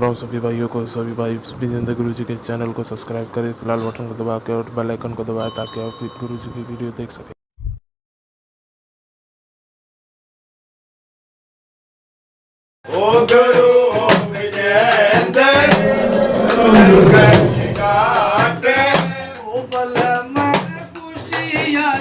राम सभी भाइयों को, सभी भाई विजेंद्र गुरु जी के चैनल को सब्सक्राइब करें, इस लाल बटन को दबा के और बेल आइकन को दबाएं ताकि आप गुरु जी की वीडियो देख सकें। ओ गुरु विजेंद्र काटे ओ बलम खुशियां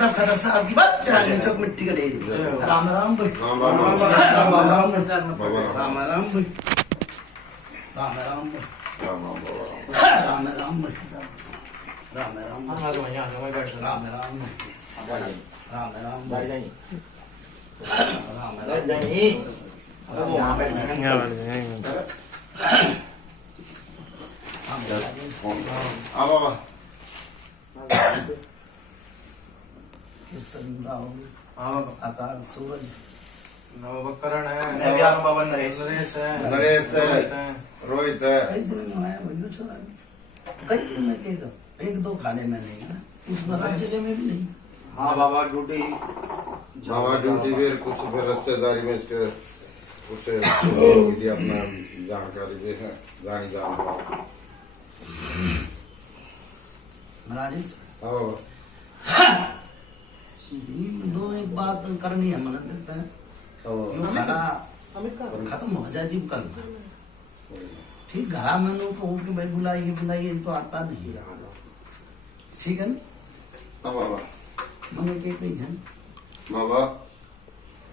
सब खतर साहब की बात चढ़ाने चौक मिट्टी का ढेर राम राम भाई राम राम राम राम राम राम भाई राम राम राम राम भाई राम राम राम राम भाई आकाश सूरज नवबकरण है, नरेश है, रोहित है। कई दिन में आया भाई छोरा, कई दिन में केगा एक दो खाने में नहीं है, उस राज्य में भी नहीं। हाँ बाबा ड्यूटी फिर कुछ फिर रिश्तेदारी में इसके उसे अपना जानकारी दे है जानी जानकारी। राजेश दो एक बात करनी है, मन देता है क्यों खाना खत्म हो जाए जीव कल ठीक घरा में नो तो के भाई बुलाइए तो आता नहीं है, ठीक है ना मने के कही है बाबा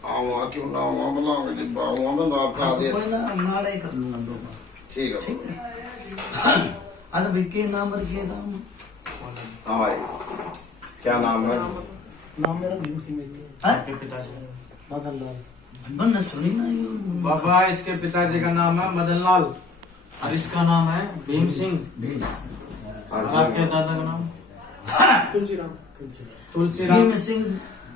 आऊंगा क्यों ना आऊंगा बनाऊंगा जी बाऊंगा मैं तो आपका आदेश कोई ना नाड़े कर लूंगा दो बार, ठीक है अच्छा भाई के नाम रखिए नाम। हाँ भाई क्या नाम है? नाम मेरा भीम सिंह है। आपके पिताजी मदन लाल। मैंने सुनी ना ये बाबा, इसके पिताजी का नाम है मदन लाल और इसका नाम है भीम सिंह। और आपके दादा का नाम तुलसीराम। भीम सिंह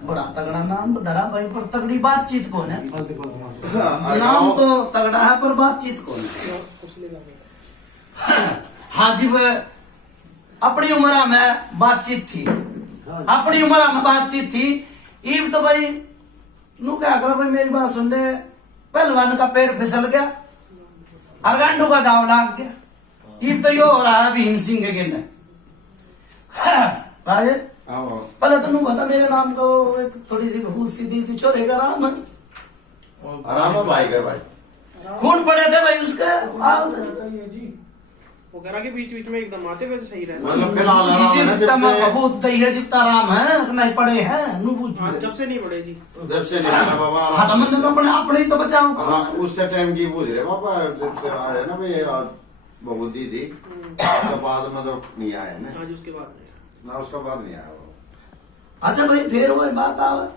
बड़ा तगड़ा नाम धरा भाई, पर तगड़ी बातचीत कौन है? नाम तो तगड़ा है पर बातचीत कौन है? हाँ जी, अपनी उम्र में बातचीत थी, अपनी उम्र में बातचीत थी। ईब तो भाई नू क्या करो भाई, मेरी बात सुन ले, पहलवान का पैर फिसल गया, अरगांडू का दाव लाग गया। ईब तो यो हो रहा है भीम सिंह के गिरने। राजेश पहले तो नू बता मेरे नाम को एक थोड़ी सी भूत सी दी थी, छोरे का राम है, आराम है भाई का भाई खून पड़े थे भाई उसके। आओ जी वो कह रहा कि बीच बीच में एकदम आते वैसे सही रहे। मतलब फिलहाल आराम है ना, बहुत सही है जितना राम है नहीं पड़े हैं नू पूछ जब से नहीं पड़े जी, जब से नहीं पड़ा बाबा हाँ तो मैंने तो अपने ही तो बचाओ। हाँ उससे टाइम की पूछ रहे बाबा, जब से आए ना भाई बहुत दी थी उसके बाद में तो नहीं आया ना। आज उसके बाद ना उसके बाद नहीं आया वो। अच्छा भाई फिर वही बात आवे,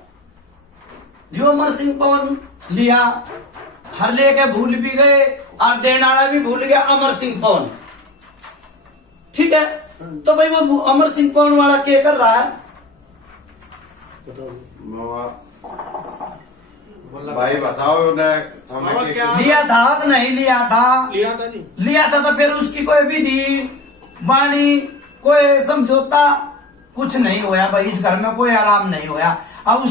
जो अमर सिंह पवन लिया हर लेके भूल भी गए और देनाड़ा भी भूल गया अमर सिंह पवन, ठीक है। तो भाई वो अमर सिंह पवन वाला क्या कर रहा है? भाई बताओ ना लिया था कि नहीं लिया था? लिया था जी, लिया था तो फिर उसकी कोई विधि वाणी कोई समझौता कुछ नहीं होया भाई, इस घर में कोई आराम नहीं होया। अब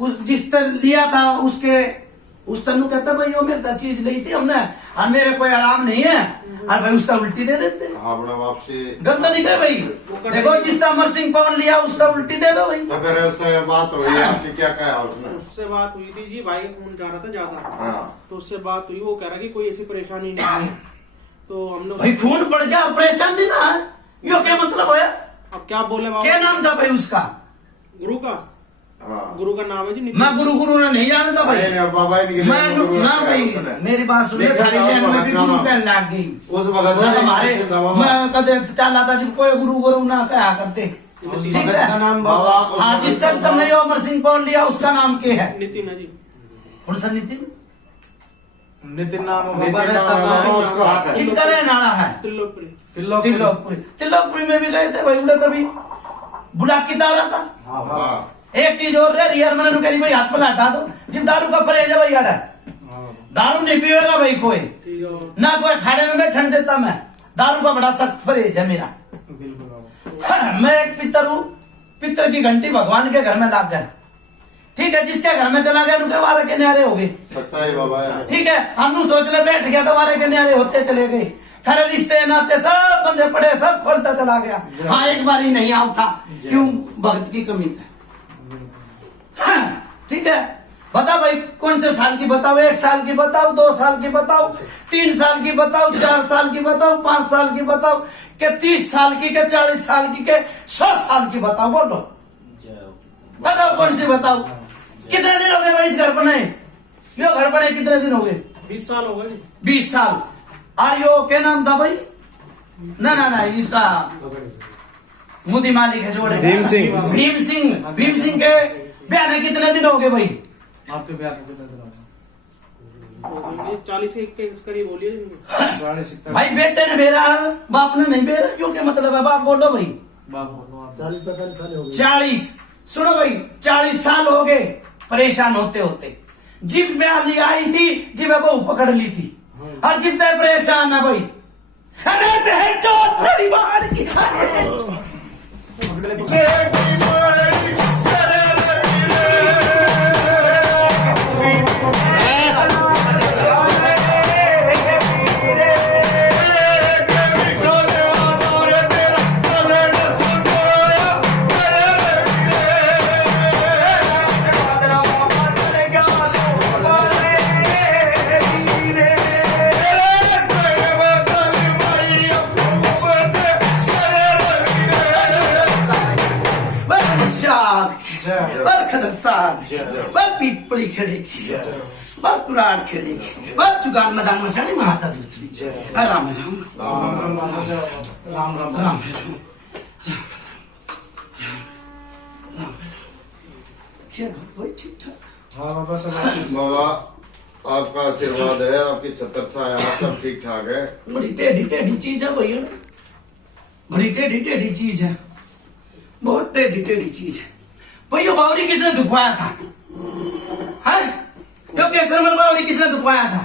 उस जिस तरह लिया था उसके उस तनु कहता भाई वो मेरे चीज ली थी हमने और मेरे कोई आराम नहीं है, और भाई उसका उल्टी दे देते। अपने वापसी गलत नहीं कहे भाई, देखो जिसका अमर सिंह पवन लिया उसका उल्टी दे दो भाई। तो फिर उससे बात हुई आपकी, क्या कहा उसने? उससे बात हुई थी जी, भाई का खून जा रहा था ज्यादा, हाँ तो उससे बात हुई, वो कह रहा कि कोई ऐसी परेशानी नहीं है, तो हम लोग भाई खून पड़ गया और परेशानी ना है, यो क्या मतलब है? अब क्या बोले बाबा? क्या नाम था भाई उसका? गुरु का हाँ। गुरु का नाम है जी मैं गुरु ने नहीं जानता भाई। नहीं, बाबा ही निकले, मैं गुरु ना का भाई क्या है? मेरी बात सुन ले, लिखा थारी था लैंड में भी वहाँ गुरु का कहने लग गई। उस वक्त मैं तुम्हारे बाबा मैं कदे चला था जब कोई गुरु ना कहा करते, ठीक है बाबा हाँ। जिस तक तुमने ये अमर सिंह पौन लिया उसका नाम क्या है? नितिन है जी। कौन सा नितिन? नितिन नाम है नितिन बाबा नाम रहता है बाबा, था। उसको हक है। कितना रहना है? त्रिलोकपुरी। तिल्लोकपुरी में भी गए थे भाई, उड़े तभी बुला की दारा था। हाँ। एक चीज और रह रही है, मैंने कह दी भाई हाथ में हटा दो, जिब दारू का परहेज है भाई हटा। दारू नहीं पिएगा भाई कोई, ठीक है। ना कोई खाड़े में बैठने देता मैं। दारू का बड़ा सख्त परहेज है मेरा। बिल्कुल बाबा। मैं एक पितर हूँ, पितर की घंटी भगवान के घर में लाग गया, ठीक है। जिसके घर में चला गया उनके वारे के न्यारे हो गए, सच्चाई बाबा है। ठीक है। हम सोच ले बैठ गया तो वारे के न्यारे होते चले गए, थारे रिश्ते नाते सब बंदे पड़े, सब खोलता चला गया। हाँ एक बार ही नहीं आऊ था, क्यों? भक्त की कमी था। हाँ, ठीक है। बता भाई कौन से साल की बताओ? 1 साल की बताओ, 2 साल की बताओ, 3 साल की बताओ, 4 साल की बताओ, 5 साल की बताओ, के 30 साल की, के 40 साल की, के 100 साल की बताओ? बोलो बताओ कौन सी बताओ? कितने दिन हो गए भाई इस घर बने? यो घर बने कितने दिन हो गए? 20 साल हो गए। 20 साल। और यो क्या नाम था भाई? ना इसका मोदी मालिक है जोड़े भीम सिंह के ब्याह ने कितने दिन हो गए भाई? आपके ब्याह को कितना दिन हो गया? 40 के करीब बोलिए। 40 भाई बेटे ने बेरा, बाप ने नहीं बेरा, क्यों क्या मतलब है? बाप बोलो भाई। बाप बोलो आप। 40-45 साल हो गए। 40 सुनो भाई, 40 साल हो गए परेशान होते होते। जिब ब्याह ली आई थी, जिब को पकड़ ली थी, और जिब तक परेशान है भाई। अरे बहन जो तेरी बात की पीपड़ी खेड़ेगी, कुराड़ खेड़ेगी, चुगान मैदान में साड़ी महाता दूसरी। राम राम राम राम राम राम क्या भाई ठीक ठाक? हाँ बाबा सब बाबा आपका आशीर्वाद है, आपकी छत्र छाया सब ठीक ठाक है। बड़ी टेढ़ी चीज है भैया, बड़ी टेढ़ी चीज है, बहुत टेढ़ी चीज है भैया। बावरी किसने दुखवाया था? है यो केसरमल बावरी किसने दुखवाया था?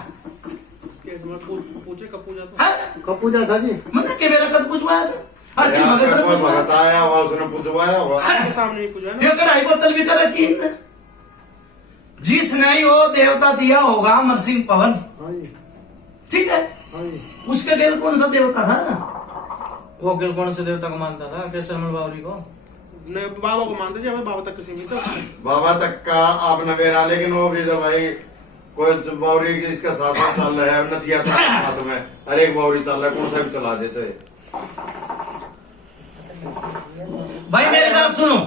पूछे कब पूजा था? है कब पूजा था जी? मैंने के मेरा कद पूछवाया था, और किस भगत ने कोई पूछवाया भगत आया हुआ उसने पूछवाया हुआ। आपके सामने नहीं पूजा है ना? यो कढ़ाई बोतल भी कर रखी है, जिसने वो देवता दिया होगा अमर सिंह पवन, हाँ जी, ठीक है। हाँ जी। उसके दिल कौन सा देवता था? वो किल कौन से देवता को मानता था? केसरमल बावरी को? नहीं, बाबा को मानते थे, हमें बाबा तक सीमित है। बाबा तक का आप नवेरा, लेकिन वो भी तो भाई कोई बावरी की इसका साथ में चल रहा है, नथिया था साथ में, हर एक बावरी चल रहा है, कौन सा भी चला देते। भाई मेरी बात सुनो,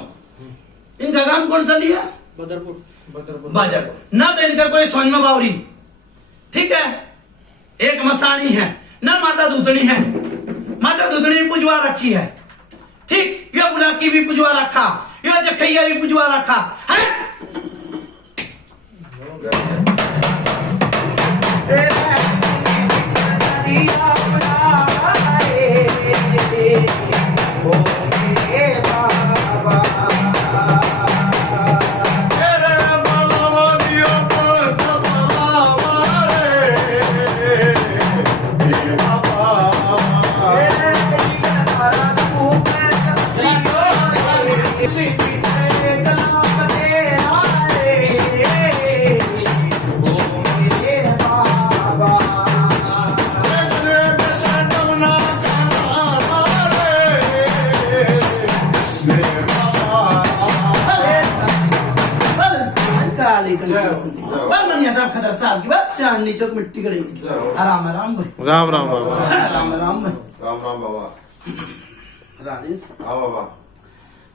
इनका काम कौन सा लिया? बदरपुर। बाजार ना तो इनका कोई सोन में बावरी, ठीक है। एक मसानी है ना, माता दूतनी है, माता दूतनी भी पुजवा रखी है, ठीक। यो बुलाकी भी पुजवा रखा, यो जखैया भी पुजवा रखा है। खदर साहब की बात चांदनी चौक मिट्टी करेगी। राम राम भाई। राम राम बाबा। राम राम भाई। राम राम बाबा। राजेश हाँ बाबा।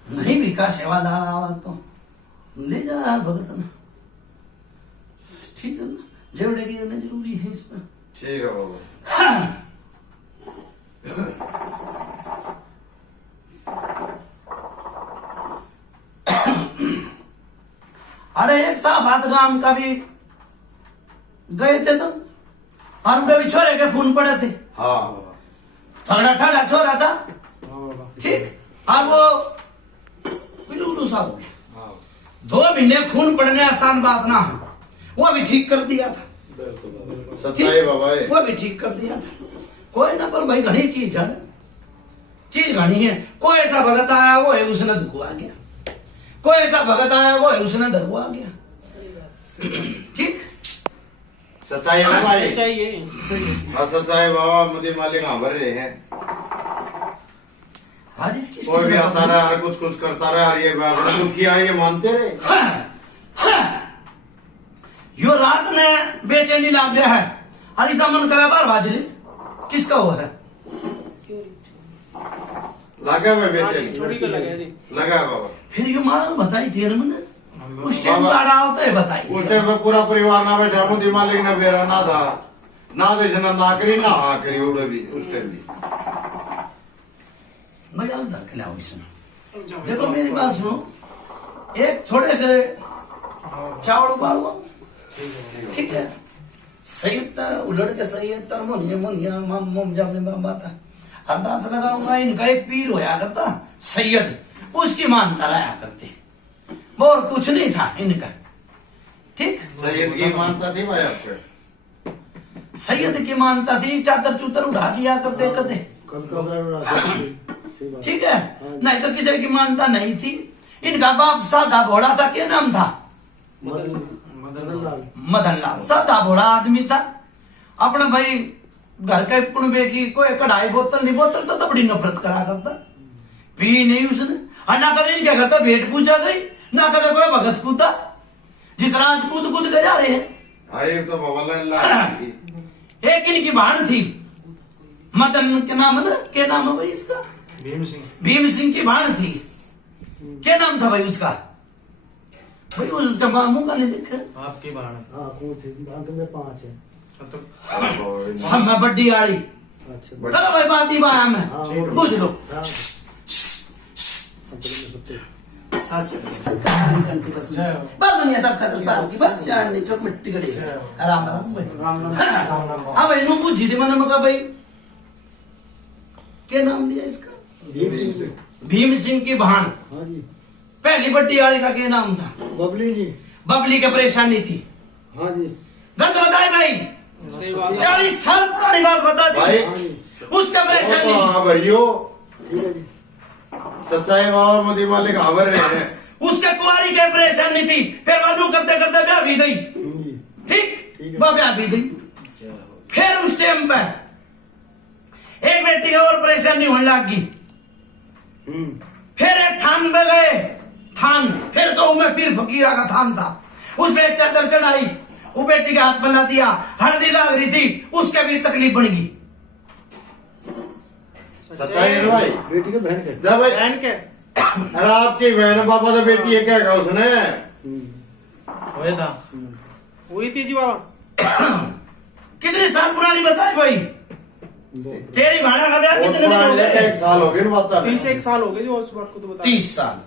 नहीं विकास सेवादार आवा तो ले जा यार भगत ना, ठीक है ना, जेवड़े की रहना जरूरी है इस पर। ठीक है बाबा। अरे एक साहब हाथ गांव का भी गए थे तुम, और उनके भी छोरे के खून पड़े थे, हाँ ठगड़ा ठगड़ा छोरा था, ठीक, और वो बिल्कुल सा हो गया। 2 महीने खून पड़ने आसान बात ना हो, वो भी ठीक कर दिया था, सच्चाई बाबा है। वो भी ठीक कर दिया था। कोई ना, पर भाई घनी चीज है, चीज घनी है। कोई ऐसा भगत आया वो है उसने धुआ गया, कोई ऐसा भगत आया वो है उसने धुआ गया, ठीक। सच्चाई है भाई। चाहिए हाँ सच्चाई बाबा, मुझे मालिक हाँ भर रहे हैं। आज इसकी कोई भी आता रहा और कुछ करता रहा और ये बात दुखी आई ये मानते रहे। यो रात ने बेचैनी लाग गया है, अरिसा मन करे बार बाजरी किसका हुआ है? लगा मैं बेचे छोड़ी को लगे जी। लगा है बाबा। फिर यो मालूम बताई थी मैंने उस टाइम बाड़ा होता है बताई उस टाइम में पूरा परिवार ना बैठा, मुझे मालिक ना बेरा ना था ना देश ना करी ना हाँ करी उड़े भी उस टाइम भी। मजा उधर के लाओ इसमें। देखो मेरी बात सुनो, एक थोड़े से चावल उबालो, ठीक है, सही उलट के सही है, तरमुनिया मुनिया मम जाने बात अरदास लगाऊंगा, इनका एक पीर होया करता सैयद, उसकी मानता रहा करते, और कुछ नहीं था इनका, ठीक। सैयद की मानता थी भाई आपको? सैयद की मानता थी, चादर चूतर उठा दिया करते कदे, ठीक है, नहीं तो किसी की मानता नहीं थी। इनका बाप सादा भोड़ा था, क्या नाम था? मदन लाल। सादा भोड़ा आदमी था, अपना भाई घर के कुनबे की कोई कढ़ाई बोतल नहीं, बोतल तो बड़ी नफरत करा करता, पी नहीं उसने, और ना कदे इनके घर तो भेंट पूछा गई, ना कदे कोई भगत कूदा, जिस राज कूद कूद के जा रहे हैं। तो एक इनकी भाण थी मदन के नाम है ना, क्या नाम है भाई इसका? भीम सिंह। भीम सिंह की भाण थी, क्या नाम था भाई उसका? भाई उसका मुंह का नहीं देखा, आपकी बाण। हाँ कौन थे? 5 है। सब में बड्डी आड़ी, अच्छा चलो भाई बात ही बाया में हाँ, बुझ लो। हाँ। बात दुनिया सब खतर साहब की बात, चांदनी चौक मिट्टी गड़ी आराम आराम भाई। हाँ भाई नु बुझी थी मैंने मका भाई, क्या नाम लिया इसका? भीम सिंह की भाण। हाँ जी। पहली बड्डी आड़ी का क्या नाम था? बबली जी। बबली की परेशानी थी, हाँ जी। गलत बताए भाई, सही बात। 40 साल पुरानी बात बता भाई दी, हाँ जी। उसका परेशानी। हाँ भैयो ठीक है जी। सच्चाई बाबा, मुझे मालिक हाँ भर रहे हैं। उसके कुआरी के परेशानी थी, फिर वालू करते करते ब्याह भी गई, जी। ठीक, वह ब्याह भी गई। फिर उस टाइम पे एक बेटी की और परेशानी होने लगी, फिर एक थान पे गए, थान, फिर तो मैं पीर फकीरा का थान था, उसमें एक चादर चढ़ाई, वो बेटी के हाथ में ला दिया, हल्दी लग रही थी, उसके भी तकलीफ बढ़ गई। सच्चाई है भाई। बेटी के बहन के। जा भाई, बहन के अरे आपकी बहन पापा तो बेटी है क्या कहा उसने? हुए था। हुई थी जी बाबा। कितने साल पुरानी बताए भाई? तेरी भाड़ा का ब्याह बहुत कितने में पुरानी हो है, गए? 1 साल हो गए ना बात। 31 साल हो गए जी उस बात को तो बता। 30 साल,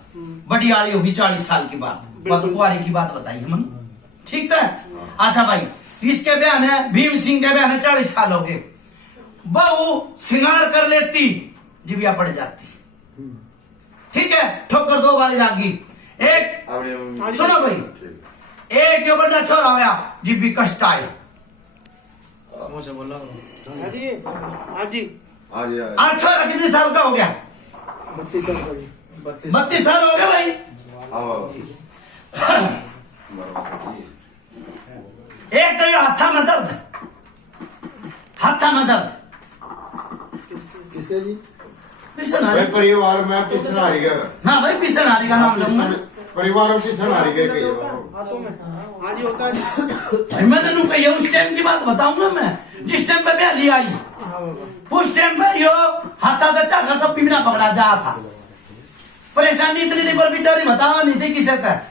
बड़ी आड़ी होगी 40 साल की बात, कुआरी की बात बताई हमने, ठीक सर। अच्छा भाई, इसके बयान है, भीम सिंह के बयान है 40 साल हो गए, बहू श्रृंगार कर लेती, जिबिया पड़ जाती, ठीक है, ठोकर 2 बार जागी। एक सुनो भाई, एक यो बड़ा छोरा आया, जिबी कष्ट आए, मुंह से बोला। हाँ जी हाँ जी। हाँ जी आज छोरा कितने साल का हो गया? 32 साल का जी। 32 साल हो गए भाई। एक तो ये हाथा में दर्द, हाथा में दर्द, किसके जी? पिसनारी, भाई परिवार में पिसनारी का ना भाई पिसनारी का नाम लूंगा, परिवार में पिसनारी का कही हाथों में हाँ जी होता है जी। भाई मैंने नु कही उस टाइम की बात बताऊंगा मैं, जिस टाइम पे ब्याह लिया आई, उस टाइम पे यो हाथा दच्चा घर तो पीना पकड़ा जा था, परेशानी इतनी थी पर बेचारी बतावा नहीं थी किसे तक,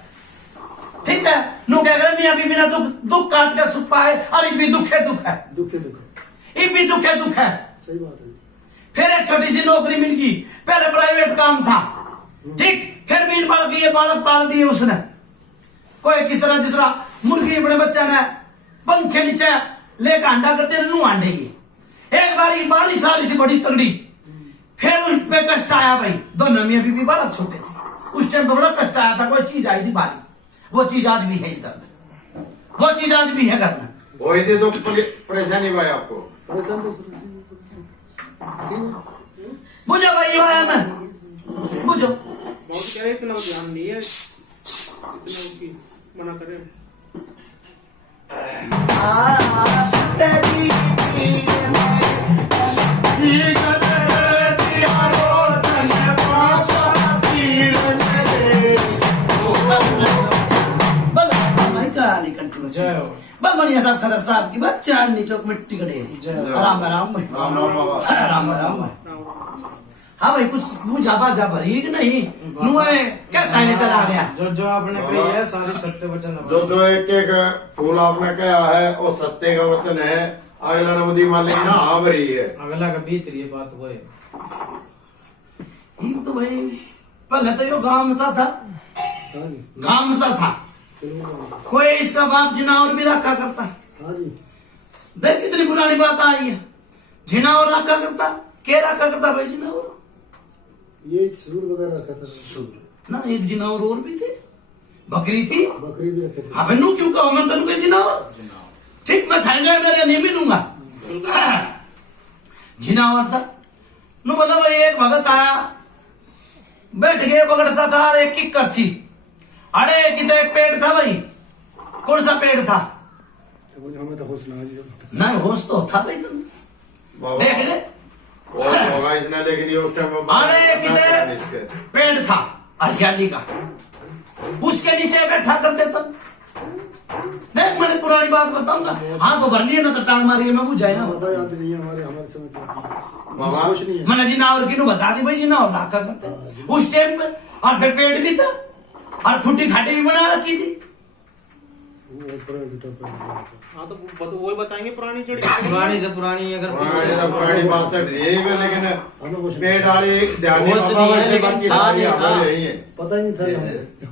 ठीक है, नु क्या करे मियां बीबी ना दुख काट के सुख पाए, और भी दुख है दुख है दुख है। ये भी दुख है। सही बात है। फिर एक छोटी सी नौकरी मिल गई, पहले प्राइवेट काम था, ठीक, फिर भी बालक पाल दिए उसने। कोई किस तरह जिस तरह मुर्गी अपने बच्चा ने पंखे नीचे लेकर अंडा करते नू अंडे ही। एक बार 42 साल थी, बड़ी तगड़ी, फिर उस पे कष्ट आया भाई, दोनों मियां बीबी बड़ा छोटे थे, उस टाइम पे बड़ा कष्ट आया था। कोई चीज आई थी बारी, वो चीज आज भी है इस घर में, वो चीज आज भी है घर में। वही थी तो परेशानी भाई आपको। परेशान तो बुझो भाई आया मैं, बुझो। बहुत कह रहे इतना ध्यान नहीं है, इतना उसकी मना करें। बढ़िया साहब खदर साहब की बात, चांदनी चौक मिट्टी का ढेर। राम राम भाई, राम राम बाबा। राम राम भाई। हाँ भाई, कुछ ज्यादा जा भरी कि नहीं, नुए क्या कहने चला गया। जो आपने कही है सारी सत्य वचन है। जो एक एक फूल आपने कहा है वो सत्य का वचन है। अगला नवदी मालिक ना आ भरी है, अगला का बीत रही है बात वो है। ये तो भाई पहले तो यो गांव सा था, गांव सा था, कोई इसका बाप जिनावर भी रखा करता। हाँ जी। देख कितनी पुरानी बात आई है, जिनावर रखा करता। क्या रखा करता भाई जिनावर? ये सूर वगैरह रखा था। सूर ना, एक जिनावर और भी थे, बकरी थी, बकरी भी रखे थे। हाँ मैं क्यों कहूँ, मैं तेन के जिनावर, ठीक, मैं थाएगा मेरे नहीं मिलूंगा। जिनावर था नु, बोला भाई एक भगत आया, बैठ गए बगड़ सा था, एक किक्कर थी। अरे कितने एक पेड़ था भाई, कौन सा पेड़ था? हमें तो होश ना जी। नहीं होश तो था भाई, तुम बाबा देख ले। और होगा इसने, लेकिन ये उस टाइम अरे कितने पेड़ था हरियाली का, उसके नीचे बैठा करते तब। देख मैंने पुरानी बात बताऊंगा, हाँ तो भर लिए ना तो टांग मारी मैं बुझाए ना पता बता। याद नहीं है हमारे समय बाबा सोच नहीं है। मैंने जिनावर की बता दी भाई, जिनावर रखा करते उस टाइम पे, और फिर पेड़ भी था और खुटी खाटी भी बना रखी थी। हाँ तो वही बताएंगे पुरानी चढ़ी। पुरानी से पुरानी अगर पुरानी बात चल रही है, लेकिन हमें होश पेड़ डाली ध्यान नहीं होश बाबा, नहीं है, वैसे लेकिन बाकी था सारी नहीं था। हमारी यही है। पता ही नहीं था।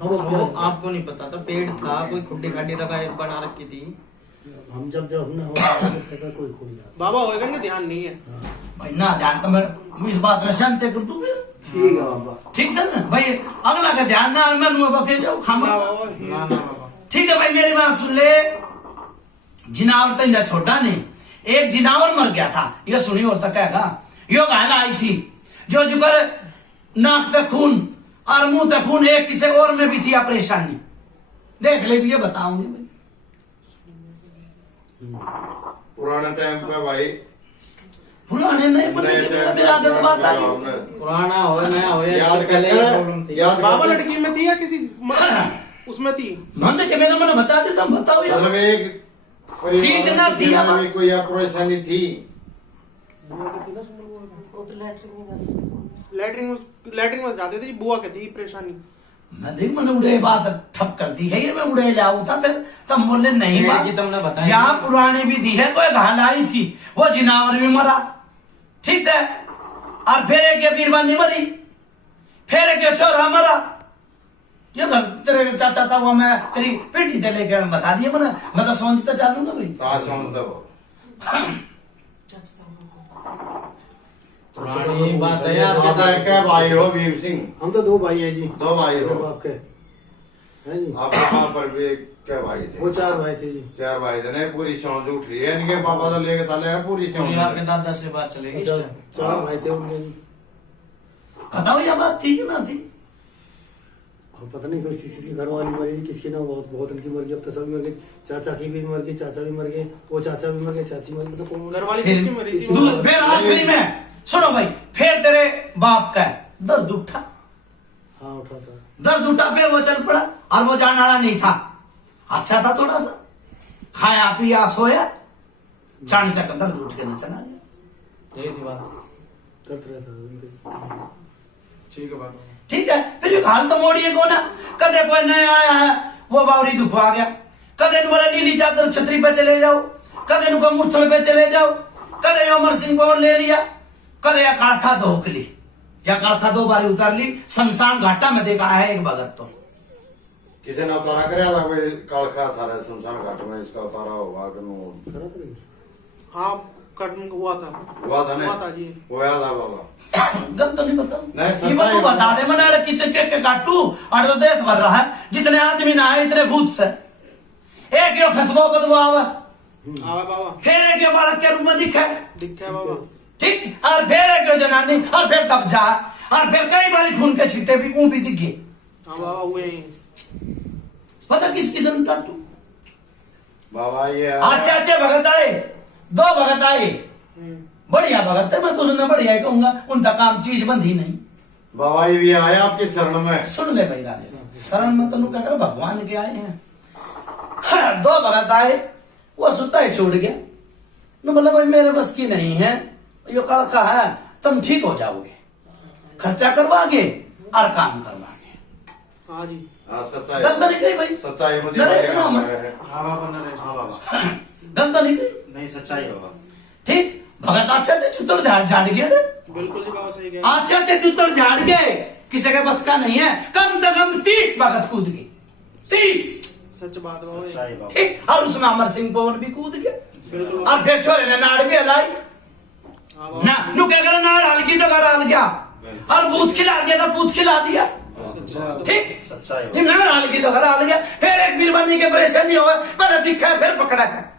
वो आपको नहीं पता था, पेड़ था, कोई खुट्टी खाटी रखा बना रखी थी। हम जब हमने कोई खोल बाबा होएगा ना, ध्यान नहीं है। भाई ना ध्यान तो मैं इस बात में शांति कर तू फिर ठीक है बाबा। ठीक से ना भाई, अगला का ध्यान ना मैं मुंह बके जाऊं खामा। ना बाबा, ठीक है भाई, मेरी बात सुन ले। जिनावर तो इंदा छोटा नहीं, एक जिनावर मर गया था, ये सुनी और तक कहेगा। यो गाना आई थी जो जुकर नाक तक खून और मुंह तक खून, एक किसी और में भी थी परेशानी, देख ले, ये बताऊंगी भाई। पुराने टाइम पे भाई, पुराने नहीं नए टाइम मेरा आदत बात आई। पुराना हो नया हो याद प्रॉब्लम थी। याद बाबा लड़की में थी या किसी उसमें थी? मैंने के मैंने बता देता हूँ, बताओ यार। मतलब एक ठीक ना थी अब? में कोई परेशानी थी। लैटरिन में जाते थे, बुआ कहती थी परेशानी। मैं देख मैंने उड़े बात ठप कर दी है, ये मैं उड़े लाऊं था, फिर तब बोले नहीं पेड़ बात की तुमने बताई यहाँ नहीं। पुरानी भी दी है, कोई घाल आई थी, वो जिनावर भी मरा, ठीक से, और फिर एक ये बीरबानी मरी, फिर एक ये छोरा मरा। ये घर तेरे चाचा था, वो मैं तेरी पीठी से लेके बता दिया, मैं तो सोचता चालूंगा भाई। पुरानी बात है यार। आप क्या भाई हो भीम सिंह? हम तो दो भाई हैं जी। दो भाई हो। मेरे बाप के हैं जी। आपके वहाँ पर भी क्या भाई थे? वो 4 भाई थे जी। 4 भाई थे। नहीं पूरी सौंज उठ रही है, इनके पापा तो लेके चले पूरी सौंज। आपके दादा से बात चलेगी इस टाइम। 4 भाई थे उनके जी। बताओ ये बात थी कि ना थी? अब पता नहीं किसी की घरवाली मरी, किसकी ना बहुत उनकी मर गई, अब तो सभी मर गए। चाचा की भी मर गई, चाचा भी मर गए, वो चाचा भी मर गए, चाची मर गई, तो कौन घर वाली किसकी मरी थी? फिर आखिरी में सुनो भाई, फिर तेरे बाप का दर्द उठा। हाँ उठा था। दर्द उठा, फिर वो चल पड़ा, और वो जाने वाला नहीं था, अच्छा था थोड़ा सा, खाया पिया सोया, चाणचक दर्द उठ के न चला गया। यही थी बात। दर्द रहता था उनके। ठीक है बात। ठीक है, फिर ये हाल तो मोड़िए को ना, कदे कोई नया आया है वो बावरी दुखवा गया। कदे नु बोला नीली चादर छतरी पे चले जाओ, कदे नु को मुठल पे चले जाओ, कदे अमर सिंह को ले लिया, कदे कालखा धोक ली या कालखा 2 बार उतार ली। शमशान घाटा में देखा है एक भगत तो किसी ने उतारा कराया था कोई कालखा सारे शमशान घाट में इसका उतारा होगा करा तो नहीं। हाँ कर्म हुआ था हुआ था जी। होया था बाबा। गलत तो नहीं बताऊं नहीं, ये तू बता दे मैंने कितने के काटू और तो देश भर रहा है जितने आदमी ना है इतने भूत से एक यो खसबो बदबो आवा बाबा फिर एक यो बालक के रूप में दिखा दिखा बाबा। ठीक और फिर एक यो जनानी और फिर कब्जा और फिर कई बार खून के छींटे भी ऊं भी दिखे। हाँ बाबा हुए पता किस किस्म टाटू बाबा ये अच्छे भगत आए, 2 भगत आए, बढ़िया भगत है। मैं तो सुनना बढ़िया कहूंगा, उनका काम चीज बंधी नहीं। बाबा ये भी आया आपकी शरण में। सुन ले भाई राजेश, शरण में तो क्या कर भगवान के आए हैं। 2 भगत आए, वो सुता ही छोड़ गया। न बोला भाई मेरे बस की नहीं है, यो कड़का है, तुम ठीक हो जाओगे, खर्चा करवागे और काम करवागे। हाँ जी सच्चाई गलत नहीं कही भाई, सच्चाई नरेश नाम है। हाँ बाबा नरेश। हाँ बाबा गलत नहीं कही, नहीं सच्चाई बाबा। ठीक। भगत अच्छे चुतड़ झाड़ गया ना, बिल्कुल जी बाबा सही कहा। अच्छे चुतड़ झाड़ गए, किसी के बस का नहीं है। कम से कम 30 भगत कूद गए, 30। सच बात बाबा। सच्चाई बाबा। ठीक। और उसमें अमर सिंह पवन भी कूद गया बिल्कुल। और फिर छोरे ने नाड़ भी हलाई हाँ बाबा। ना, नु क्या करा नाड़ हल्की तो घर हल गया और भूत खिला दिया था, भूत खिला दिया। ठीक। सच्चाई जब नाड़ हल्की तो घर हल गया, फिर एक बीरबनी के परेशानी हुआ, पहले दिखा है फिर पकड़ा है,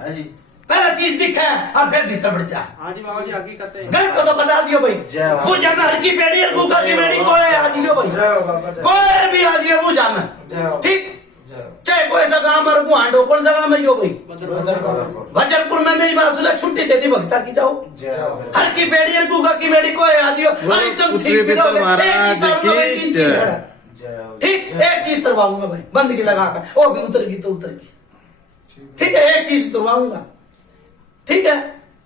है जी। पहला चीज दिखा है और फिर भीतर बढ़ जा। हाँ जी बाबा जी हकीकत है। गलत को तो बता दियो भाई। वो जाना हर की बेड़ी और भूखा की बेड़ी कोई आ जियो भाई, कोई भी आ जियो वो जाना। ठीक। चाहे कोई सा काम और वो हांडो कौन सा काम है यो भाई। वजरपुर में मेरी बात सुना, छुट्टी दे दी भक्ता की जाओ, हर की बेड़ी और भूखा की बेड़ी कोई आ जियो। अरे तुम ठीक भी ठीक, एक चीज उतरवाऊंगा भाई बंदगी लगा कर, वो भी उतर गई तो उतर गई। ठीक है, एक चीज उतरवाऊंगा। ठीक है,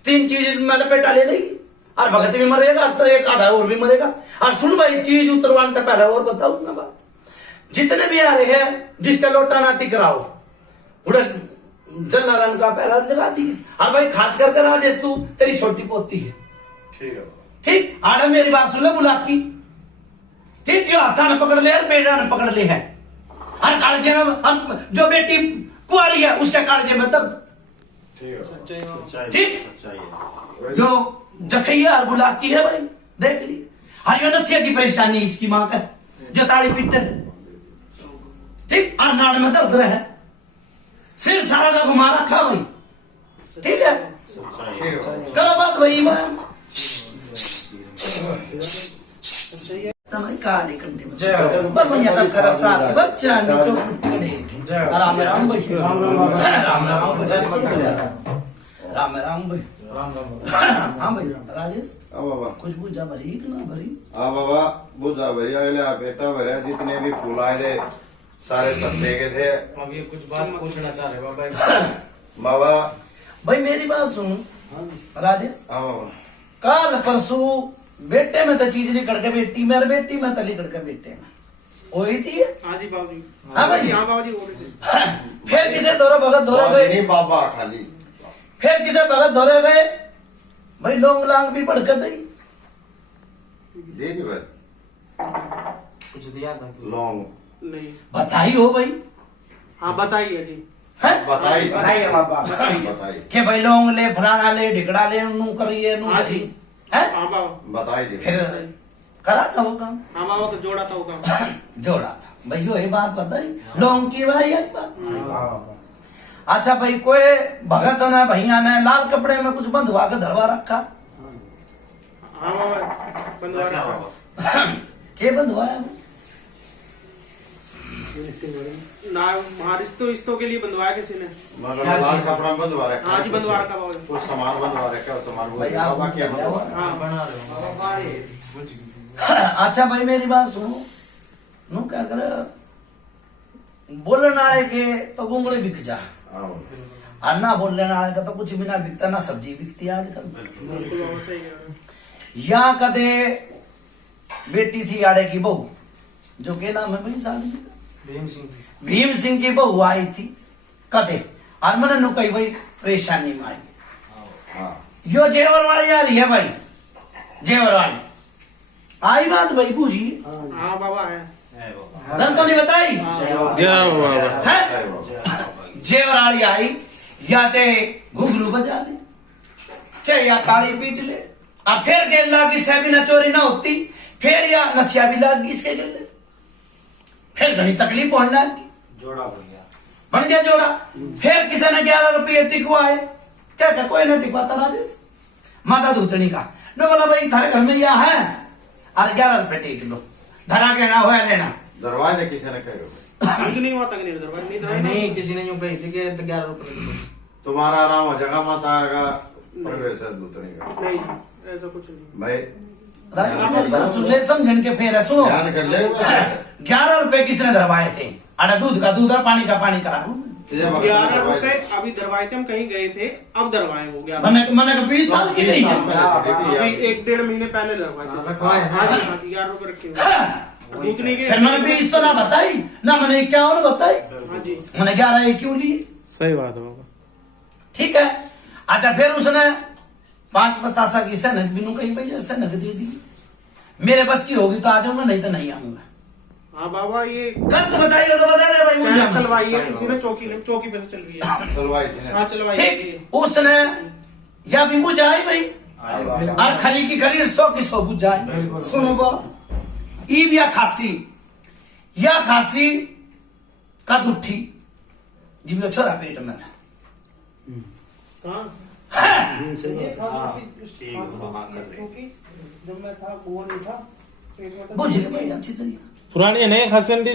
3 चीज मैं लपेटा ले लेगी और भगत भी मरेगा तो एक आधा और भी मरेगा। और सुन भाई, चीज उतरवाने से पहले और बताऊंगा बात, जितने भी आ रहे हैं जिसका लोटा ना टिकराओ उड़ा जलाराम का पैरा लगा दी। और भाई खास करके राजेश तू तेरी छोटी पोती है, ठीक है। ठीक। आड़ा मेरी बात सुन ले बुला की, ठीक। यो हाथा न पकड़ ले और पेड़ा न पकड़ ले है, हर कालजे में जो बेटी कुआरी है उसके कालजे में दर्द। सच्चाई बाबा। ठीक। सच्चाई है। जो जखैया और बुलाकी है भाई देख ली। हर यो नथिया की परेशानी इसकी मां का जो ताली पीटे, ठीक। और नाड़ में दर्द रहे, सिर सारा का घुमा रखा भाई। ठीक है, करो बात भाई। मैं काले कंठे में बलमैया सब खरब साथ बच्चा ने चौक ढेर राम राम भाई, राम राम भाई। हाँ भाई राजेश, बाबा कुछ बुझा भरी कि ना भरी? हाँ बाबा बुझा भरी अगले बेटा भरिया, जितने भी फूल आए थे सारे सत्ते के थे। अब ये कुछ बात पूछना चाह रहे बाबा। बाबा भाई मेरी बात सुन राजेश, हाँ बाबा। काल परसों बेटे में तो चीज निकल के बेटी में, बेटी में तो निकल के बेटे में वही थी। हाँ जी बाबा जी। हाँ भाई। हाँ बाबा जी हो रही थी। फिर किसे धोरा भगत धोरा गए, नहीं बाबा खाली फिर किसे भगत धोरे गए भाई, लोंग लांग भी बढ़ कर दी दे दी भाई कुछ दिया था लौंग नहीं। बताई हो भाई। हाँ बताइए जी। है बताई बताइए बाबा, बताई के भाई लोंग ले फलाना ले ढिकड़ा ले नू करिए नू हाँ करी जी। है। हाँ बाबा। बताई जी। फिर करा था वो काम, हाँ बाबा को जोड़ा था वो काम। जोड़ा था भाई। यो ये बात बताई लोंग की भाई एक बात। अच्छा भाई, कोई भगत ने भैया ने लाल कपड़े में कुछ बंधवा के धरवा रखा। हाँ बाबा बंधवा रखा। के बंधवाया ना हाँ रिश्तों के लिए बंधवाया किसी ने। मगर लाल कपड़ा में बंधवा रखा। हाँ जी बंधवा रखा बाबा। कुछ सामान बंधवा रखा है, सामान भाई आप बाबा क्या बंधवा बंधवा? हाँ बना रहे हो। अच्छा भाई मेरी बात सुनो, नु क्या कर बोलने वाले के तो गुंगड़े बिक जा, हाँ और ना बोलने वाले का तो कुछ भी ना बिकता, ना सब्जी बिकती है आजकल। बिल्कुल बाबा सही कह रहे हैं। या कदे बेटी थी आड़े की बहू, जो के नाम है भाई साली, भीम सिंह की बहू आई थी कदे और मैंने नु कही भाई परेशानी में आई यो जेवर वाली आ रही है भाई जेवर वाली आई बात भाई बूझी हाँ बाबा है गल तो नहीं बताई है जेवर वाली आई या ते घुंघरू बजा ले चाहे या ताली पीट ले और फिर गेल लागी से भी न चोरी ना होती फिर या नथिया भी लागी इसके गेल फिर घनी तकलीफ होने लगी जोड़ा बन गया जोड़ा फिर किसी ने 11 रुपये टिकवाए क्या क्या कोई ना टिकवाता राजेश माता धूतनी का न बोला भाई थारे घर में यह है और 11 रुपये टिक लो धरा के ना हुआ लेना दरवाजे किसी ने कहे दूध नहीं हुआ तक नहीं दरबार नहीं किसी ने यूं कही थी कि 11 रुपए तुम्हारा आराम हो जगह मत आएगा प्रवेश दूतनी का नहीं ऐसा कुछ नहीं भाई राजेश मेरी बात सुन ले समझन के फिर है सुनो ध्यान कर ले 11 रुपए किसने धरवाए थे अरे दूध का दूध और पानी का पानी करा 11 रुपए अभी दरवाए थे हम कहीं गए थे अब दरवाए हो 11 मैंने 20 साल की नहीं है अभी 1-1.5 महीने पहले दरवाए थे रखवाए हैं। हाँ जी, 11 रुपए रखे हुए दूध नहीं फिर मैंने 20 तो ना बताई ना मैंने 51 बताई हाँ जी मैंने 11 क्यों लिए सही बात है बाबा। ठीक है अच्छा फिर उसने 5 बतासा की सनक बिनू कहीं भैया सनक दे दी मेरे बस की होगी तो आ जाऊंगा नहीं तो नहीं आऊंगा हाँ बाबा ये कल तो बताइए तो बता दे भाई मुझे शहर चलवाई है किसी ने चौकी पे से चल रही है चलवाई थी हाँ ना चलवाई है ठीक उसने या भी मुझे आई भाई और खरी की खरी 100 की 100 बुझ जाए सुनो बा ईब या खांसी कद उठी जिब छोरा पेट में था कहाँ बुझ ले भाई अच्छी तरीके पुरानी है नहीं हसन जी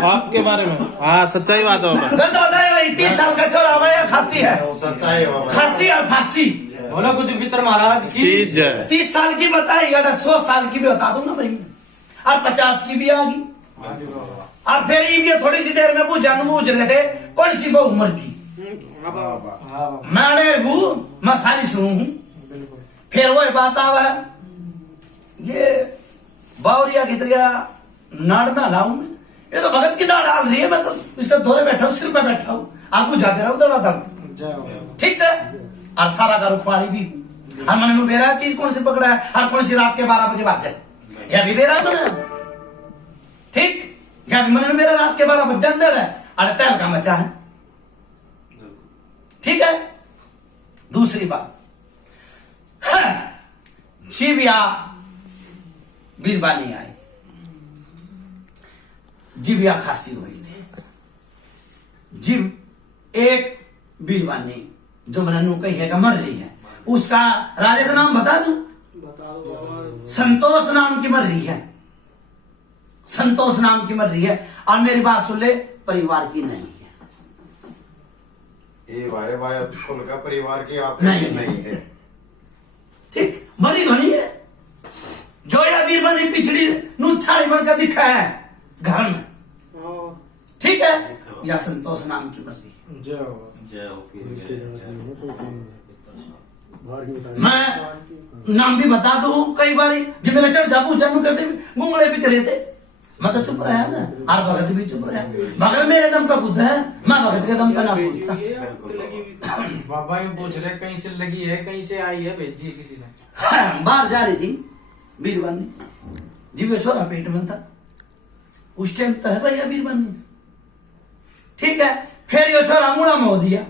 आपके बारे में हाँ सच्चाई बात है बाबा। गलत होता है भाई 30 साल का छोरा हुआ या खांसी है सच्चाई है बाबा खांसी और फांसी बोलो कुछ पितर महाराज की की जय 30 साल की बताई अगर 100 साल की भी बता दूं ना भाई और 50 की भी आ गई और फिर ये भी थोड़ी सी देर में वो जानू बूझ रहे थे कौन सी बहु उम्र की हाँ बाबा मैं सारी सुनू हूँ फिर वो बात आवा ये बावरिया की तरह नाड़ ना लाऊं मैं ये तो भगत की नाड़ डाल रही है मैं तो इसका दौरे बैठा हूँ सिर पे बैठा हूँ आपको जाते रहो दौड़ा दौड़ ठीक से और सारा का रुखवाड़ी भी और मैंने बेरा चीज कौन सी पकड़ा है और कौन सी रात के 12 बजे बात जाए या भी बेरा मैंने ठीक या भी मैंने मेरा रात के 12 बजे अंदर है और तैल का मचा है ठीक है दूसरी बात जीविया बीरबानी आई जीविया खांसी हुई थी जीव एक बीरबानी जो मैंने नू कही है मर रही है उसका राजेश नाम बता दूं बता दो बाबा संतोष नाम की मर रही है संतोष नाम की मर रही है और मेरी बात सुन ले परिवार की नहीं है ये भाई कुल का परिवार की आप नहीं। नहीं है ठीक मरी घनी है जो या बीरबानी पिछड़ी नुच्छाड़ी बन का दिखा है घर में हाँ ठीक है या संतोष नाम की मर रही है बाहर की बता रही मैं नाम भी बता दूं कई बार जब मेरा चढ़ जाबू जानू करते गुंगले भी करे थे मैं तो चुप रहा ना और भगत भी चुप रहा भगत मेरे दम पे खुद है मैं भगत के दम पे ना पूछता ये आपको लगी हुई थी। बाबा ये पूछ रहे कहीं से लगी है कहीं से आई है भेजी है किसी ने बाहर जा रही थी बीरबानी जीव छोरा पेट में था उस टाइम तो है भैया बीरबानी ठीक है फिर ये छोरा मुड़ा में हो दिया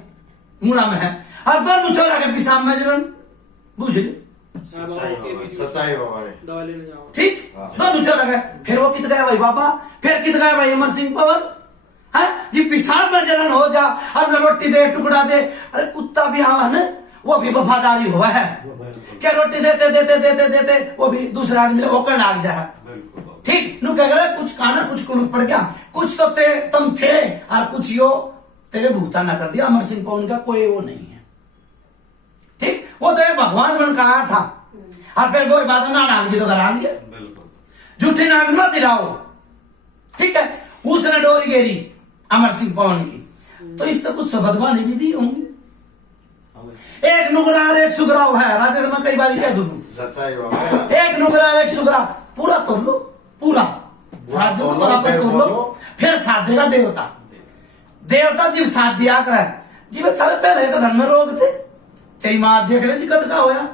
मुड़ा में है और दोनों छोरा के पिसाब में जरन बुझ ले हाँ बाबा के भी सच्चाई बाबा है दवा लेने जाओ ठीक दोनों छोरा गए फिर वो कित गया भाई बाबा फिर कित गया भाई अमर सिंह पवन है जी पिसाब में जलन हो जा और रोटी दे टुकड़ा दे अरे कुत्ता भी आवा ना वो भी वफादारी हुआ है क्या रोटी देते देते देते देते वो भी दूसरे आदमी ने होकर लाग जाए ठीक नु कह रहे कुछ खाना कुछ कुछ पड़ गया कुछ तो तुम थे और कुछ यो तेरे भूता ना कर दिया अमर सिंह पवन का कोई वो नहीं है ठीक वो तो भगवान बन कहा था और फिर वो बात ना डाल के तो करा लिया झूठी नाट मत दिलाओ ठीक है उसने डोरी गेरी अमर सिंह पवन की तो इस तक कुछ बदवानी भी दी होंगी एक नुकरा और एक सुगराव है राजेश मैं कई बार कह दूं सच्चाई बाबा एक नुकरा और एक सुगरा पूरा तोड़ लो पूरा तराजू को बराबर तोल लो, फिर साथ देगा देवता। देवता जी साथ दिया कर जी मैं थारे पहले तो घर में रोग थे, तेरी माँ देख ले जी कद का होया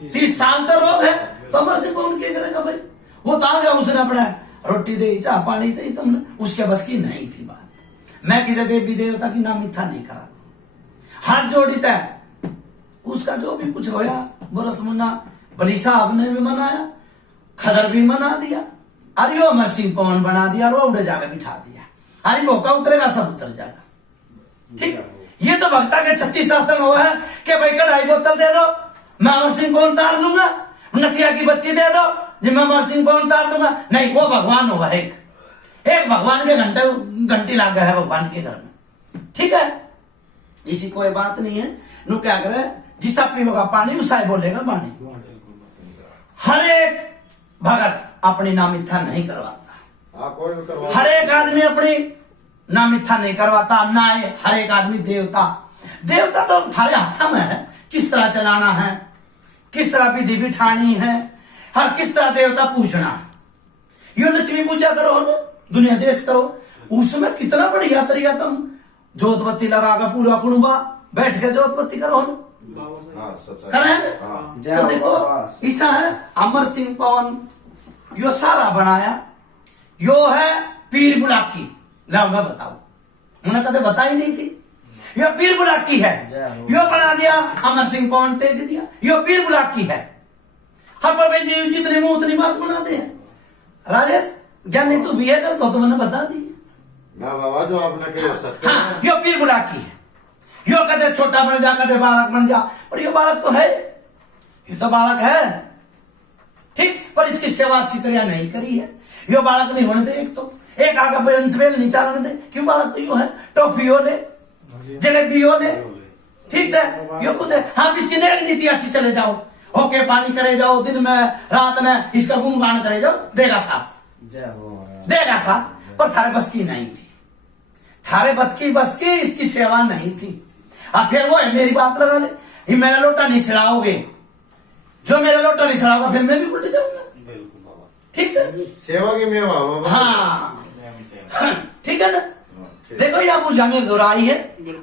30 साल का रोग है, तो अमर सिंह कौन क्या करेगा भाई? वो तो आ गया, उसने अपना रोटी दे चाह पानी दे, तुमने उसके बस की नहीं थी बात। मैं किसी देवी देवता की नाम मिथ्या नहीं करा, हाथ जोड़ी तय उसका जो भी कुछ होया बरस मुन्ना बली साहब ने भी मनाया, खदर भी मना दिया, अरे वो अमर सिंह कौन बना दिया, रो उड़े जाकर बिठा दिया, अरे मौका उतरेगा सब उतर जाएगा। ठीक, ये तो भक्ता के 36 शासन हुआ है कि भाई कढ़ाई बोतल दे दो मैं अमर सिंह को उतार लूंगा, नथिया की बच्ची दे दो जी मैं अमर सिंह को उतार दूंगा। नहीं, वो भगवान होगा, एक भगवान के घंटी लागा है भगवान के घर में। ठीक है, इसी कोई बात नहीं है। नु क्या करे, जिसा पीवेगा पानी उसा बोलेगा पानी। हर एक भगत अपनी नामित्था नहीं करवाता, हर एक आदमी अपनी नामित्था नहीं करवाता, ना हर एक आदमी देवता। देवता तो थारे हाथ में है, किस तरह चलाना है, किस तरह विधि बिठानी है, हर किस तरह देवता पूछना है। यो लक्ष्मी पूजा करो, दुनिया देश करो, उसमें कितना बढ़िया तरीका तुम जोत बत्ती लगाकर पूरा कुणबा बैठ के जोत बत्ती करो करें। तो देखो ऐसा है, अमर सिंह पवन यो सारा बनाया, यो है पीर बुलाकी। लाओ मैं बताऊं, उन्हें कदे बताई नहीं थी, यो पीर बुलाकी है, यो बना दिया अमर सिंह पवन टेक दिया, यो पीर बुलाकी है। हर पर जितनी मुंह उतनी बात बनाते हैं। राजेश ज्ञानी तू भी है कर तो मैंने बता दी ना बाबा जो आपने कह सकते हाँ, यो पीर बुलाकी है, यो कदे छोटा बन जा, कदे बालक बन जा, पर ये बालक तो है, ये तो बालक है। ठीक, पर इसकी सेवा अच्छी तरह नहीं करी है, यो बालक नहीं होने दे। एक आगे बेल नहीं चालने दे, क्यों बालक तो यो है, टॉफी हो ले, जलेबी हो ले, ठीक से यो खुद है। हाँ, इसकी नेक नीति अच्छी चले जाओ, होके पानी करे जाओ, दिन में रात में इसका गुणगान करे जाओ, देगा साथ, देगा साथ। पर थारे बस की नहीं थी, थारे बस की इसकी सेवा नहीं थी। अब फिर वो है, मेरी बात लगा ले, ये मेरा लोटा नहीं सिलाओगे, जो मेरा लोटा नहीं सिलाओगा फिर मैं भी उल्ट जाऊंगा। ठीक से सेवा की मेवा बाबा। हाँ, ठीक है ना। देखो यह बूझा में दोहराई है,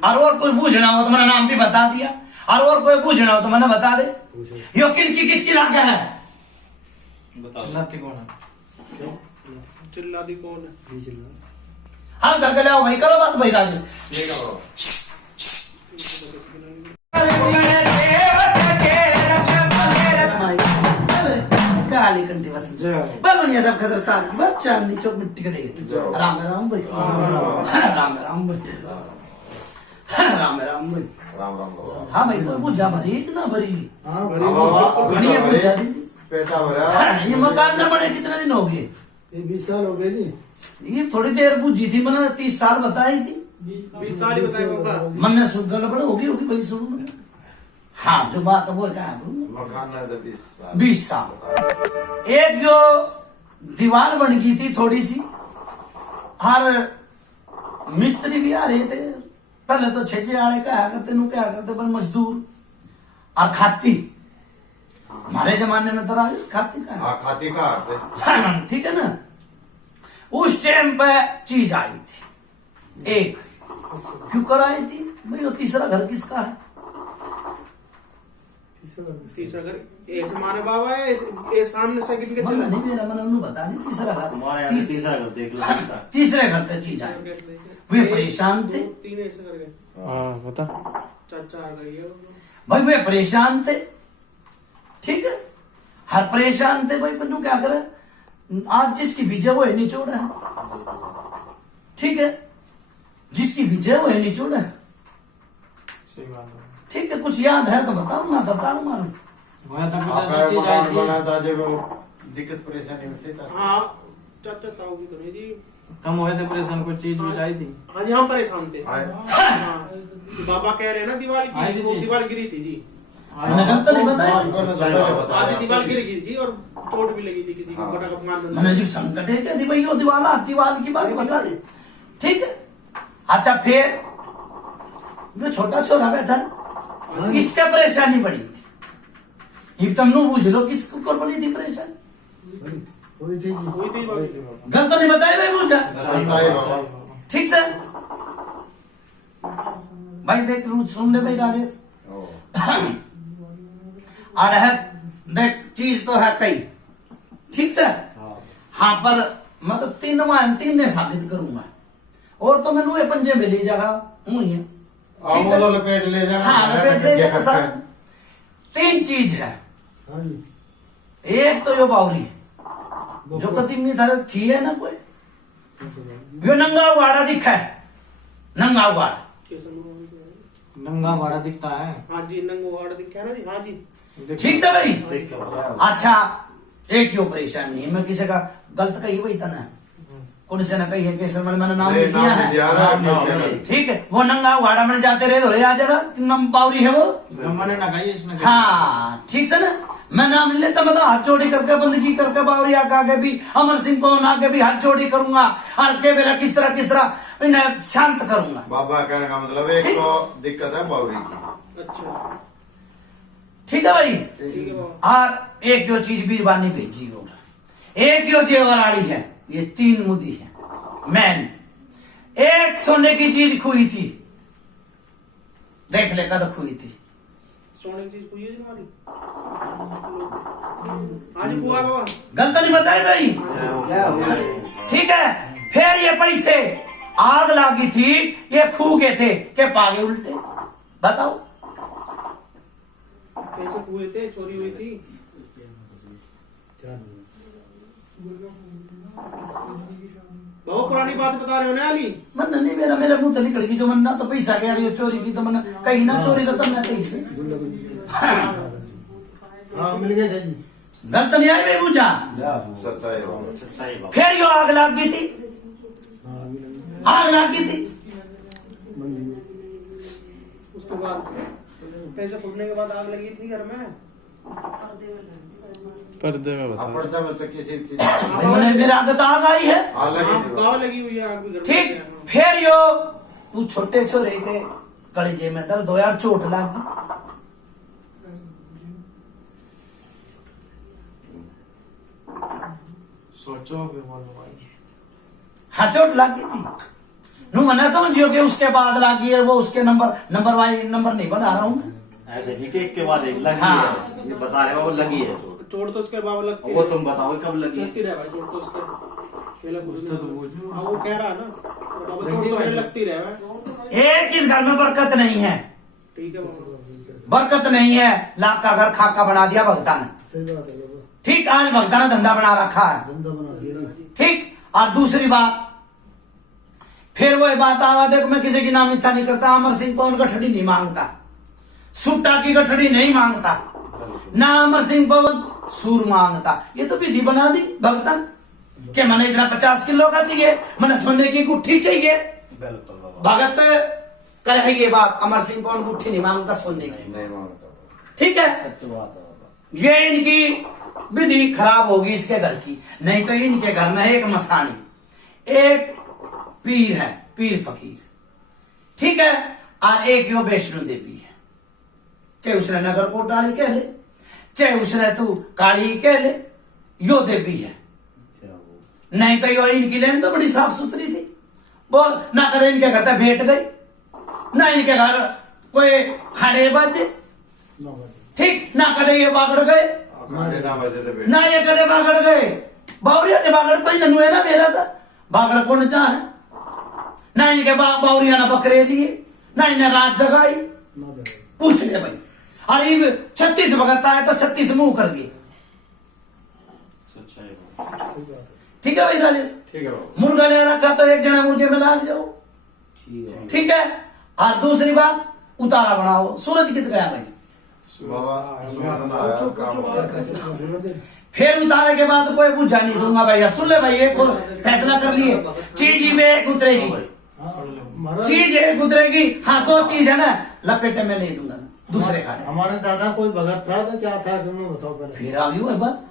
और कोई बूझना हो तो मैंने नाम भी बता दिया, और कोई बूझना हो तो मैंने बता दे। यो किसकी लागे है, चिल्लाती कौन है? चिल्लाती कौन है? हाँ करके ले आओ भाई, करो बात भाई राजेश। काली कंठी बस बलुनिया सब खतर साल की बात, चांदनी चौक मिट्टी का ढेर। राम राम भाई, राम राम भाई, राम राम भाई, राम राम बाबा। हाँ भाई, पूजा भरी ना भरी? हाँ हाँ बाबा, घनी है पूजा दी। पेटा भरा। ये मकान न बने कितने दिन हो गए? ये 20 साल हो गए जी। ये थोड़ी देर पूजी थी, मैंने 30 साल बताई थी, 20 साल ही बताए बाबा। मन ने सुन गड़बड़ होगी भाई सुन। हाँ, जो बात वो क्या है, मकान है तो 20 साल। एक जो दीवार बन गई थी थोड़ी सी, और मिस्त्री भी आ रहे थे। पहले तो छेजे आड़े क्या करते पर मजदूर और खाती। हमारे जमाने में तो राजेश खाती का हाँ, खाती का अर्थ है। ठीक है ना। उस टाइम पे चीज आई थी एक, क्यों कराई थी भाई? वो तीसरा घर किसका है? तीसरा घर ऐसे माने बाबा है, ऐसे सामने से गिन के मन चला। नहीं मेरा मन उन्होंने बता दी तीसरा घर। तीसरा घर देख लो। तीसरे घर तक चीज आई, वे परेशान थे 3 ऐसे करके हाँ बता। चाचा आ गई है। भाई, वे परेशान थे। ठीक है, हर परेशान थे भाई, बन्नू क्या करे, आज जिसकी बीजे वो है निचोड़ा है। ठीक है, जिसकी बीजे वो है निचोड़ा है। सही बात है। ठीक है, कुछ याद है तो बताओ ना, तो टाल मारो। वह तो कुछ आपका ऐसा चीज आई मकान थी, बना था जब वो दिक्कत परेशानी में थे था। हाँ, चाचा ताऊ की तो नहीं जी। कम हुए थे परेशान, कोई चीज हो जाई थी। हाँ जी, हम परेशान थे। आए। हाँ, बाबा कह रहे हैं ना दीवार आई थी की, वो चीज। दीवार गिरी थी जी। मैंने गलत तो नहीं बताया? आपको ना पहले बताया। आधी दीवार गिर गई थी और चोट भी लगी थी किसी को, हाँ। बड़ा का अपमान मैंने जी संकट है क्या थी भाई, वो दीवार की बात बता दे। ठीक है, अच्छा फिर जो छोटा छोरा बैठा ना, इसका परेशानी बड़ी थी। ये तुम नु बूझ लो किसको बनी थी परेशानी? हुई थी जी। हुई थी बाबू। गलत तो नहीं बताया भाई पूछा? सच्चा है बाबा। ठीक सर भाई देख रूट सुन ले भाई राजेश। अड़हर देख चीज तो है कई, ठीक सर। हाँ पर मतलब तीन ने साबित करूंगा और तो मैंने ये पंजे में ले जागा हूं ही है। ठीक सर। लपेट ले जा। हाँ लपेट ले जागा सर। तीन चीज है। हाँ जी। एक तो यो बावरी जो कति में था थी है ना कोई यो नंगा उगाड़ा दिखा है, नंगा उगाड़ा। नंगा वाड़ा दिखता है। हाँ जी नंगो वाड़ा दिखा है ना जी। हाँ जी ठीक से भाई। अच्छा एक यो परेशान नहीं, मैं किसी का गलत कही भाई था ना कौन से ना कही है कैसे मैंने नाम नहीं, लिया नाम है। लिया। ठीक है वो नंगा उगाड़ा में जाते रहे धोरे आ जाएगा नम बावरी है वो। मैंने ना कही इसने। हाँ ठीक से ना मैं नाम ले लेता मतलब हाथ जोड़ी करके बंदगी करके बावरी आगे भी अमर सिंह को आगे भी हाथ जोड़ी करूंगा और के मेरा किस तरह इन्हें शांत करूंगा। बाबा कहने का मतलब एक तो दिक्कत है बावरी की। अच्छा ठीक है भाई। ठीक है बाबू। और एक जो चीज बीरबानी भेजी हो एक यो जेवराड़ी है, ये तीन मुद्दी है मैन। एक सोने की चीज खुई थी, देख ले कद खुई थी। सोने की चीज हुई है जी हमारी। हाँ जी बुआ बाबा। गलत नहीं बताए भाई। ठीक है फिर ये पैसे आग लागी थी, ये खू के थे के पागे उल्टे बताओ। पैसे हुए थे चोरी हुई थी। क्या नहीं। बहुत पुरानी बात बता रहे हो ना अली। मन नहीं मेरा मुंह तली कड़गी जो मन ना तो पैसा गया ये चोरी की तो मन कहीं ना चोरी तो तब ना कहीं से। हाँ मिल गए थे जी। गलत नहीं आई भाई पूछा। सच्चा है बाबा। फिर यो आग लाग गई थी, हाँ अभी नहीं। आग लाग गई थी। उसके बाद पैसे फूटने के बाद आग लगी थी घर में। पर्दे में बता। पड़ता बच्चा किसी चीज मैंने मेरा आदत आग आई है। गाँव लगी हुई है आग भी घर में। ठीक फिर यो तू छोटे छोरे के कलेजे में दर्द हो यार चोट लागी। सोचो फिर बोलो भाई। हाँ चोट लागी थी नू मना समझियो कि उसके बाद लागी है वो उसके नंबर वाई नंबर नहीं बना रहा हूँ मैं। ऐसे नहीं कि एक के बाद एक लगी हाँ। है, ये बता रहे हो वो लगी है तो चोट तो उसके बाबा लगती वो तुम बताओ कब लगी है। लगती रहे भाई चोट तो उसके पहले उसने तो पूछो। हाँ वो कह रहा है ना बाबा चोट तो मेरे लगती रहे भाई। एक इस घर में बरकत नहीं है, ठीक है बाबा। बरकत नहीं है। लाख का घर खाका बना दिया भगता ने। सही बात है बाबा। ठीक आज भगता ने धंधा बना रखा है। धंधा बना दिया जी। ठीक और दूसरी बात फिर वही बात आवा देखो मैं किसी की नाम इच्छा नहीं करता। अमर सिंह पवन गठड़ी नहीं मांगता, सुट्टा की गठड़ी नहीं मांगता, ना अमर सिंह पवन सूर मांगता। ये तो विधि बना दी भगतन के मैंने इतना 50 किलो का चाहिए, मैंने सोने की गुट्ठी चाहिए। बिल्कुल बाबा। भगत करे ये बात अमर सिंह पवन गुट्ठी नहीं मांगता सोने की। नहीं मांगता। ठीक है सच्ची बात है बाबा। ये इनकी विधि खराब होगी इसके घर की। नहीं तो इनके घर में एक मसानी, एक पीर है, पीर फकीर। ठीक है और एक यो वैष्णो देवी है। चाहे उसने नगर कोट डाली कह ले, चाहे उसने तू काली कह ले, यो देवी है। नहीं तो यो इनकी लेन तो बड़ी साफ सुथरी थी। वो ना कदे इनके घर तक भेंट गई, ना इनके घर कोई खाड़े बाजे। ठीक ना कदे ये बागड़ गए, खाने ना बजे थे बेटा। ना ये कदे बागड़ गए। बावरिया के बागड़ कोई ननु है ना मेरा था बागड़ कौन चाहे। ना इनके बावरिया ना बकरे लिए, ना इन्हें रात जगाई। पूछ ले भाई। और ये 36 भगत आए तो 36 मुंह कर दिए। सच्चाई बाबा। ठीक है भाई राजेश। ठीक है बाबा। मुर्गा ले रखा तो एक जना मुर्गे में लाग जाओ। ठीक है और दूसरी बात उतारा बनाओ। सूरज कित गया भाई। बाबा सुमन आया काम। फिर उतारे के बाद कोई पूछा नहीं दूंगा भाई। सुन ले भाई एक और फैसला कर लिए। चीज में एक उतरेगी, चीज एक उतरेगी। हाँ दो चीज है ना लपेटे में नहीं दूंगा दूसरे खाने। हमारे दादा कोई भगत था तो क्या था तुम बताओ पहले। फिर आ गई बात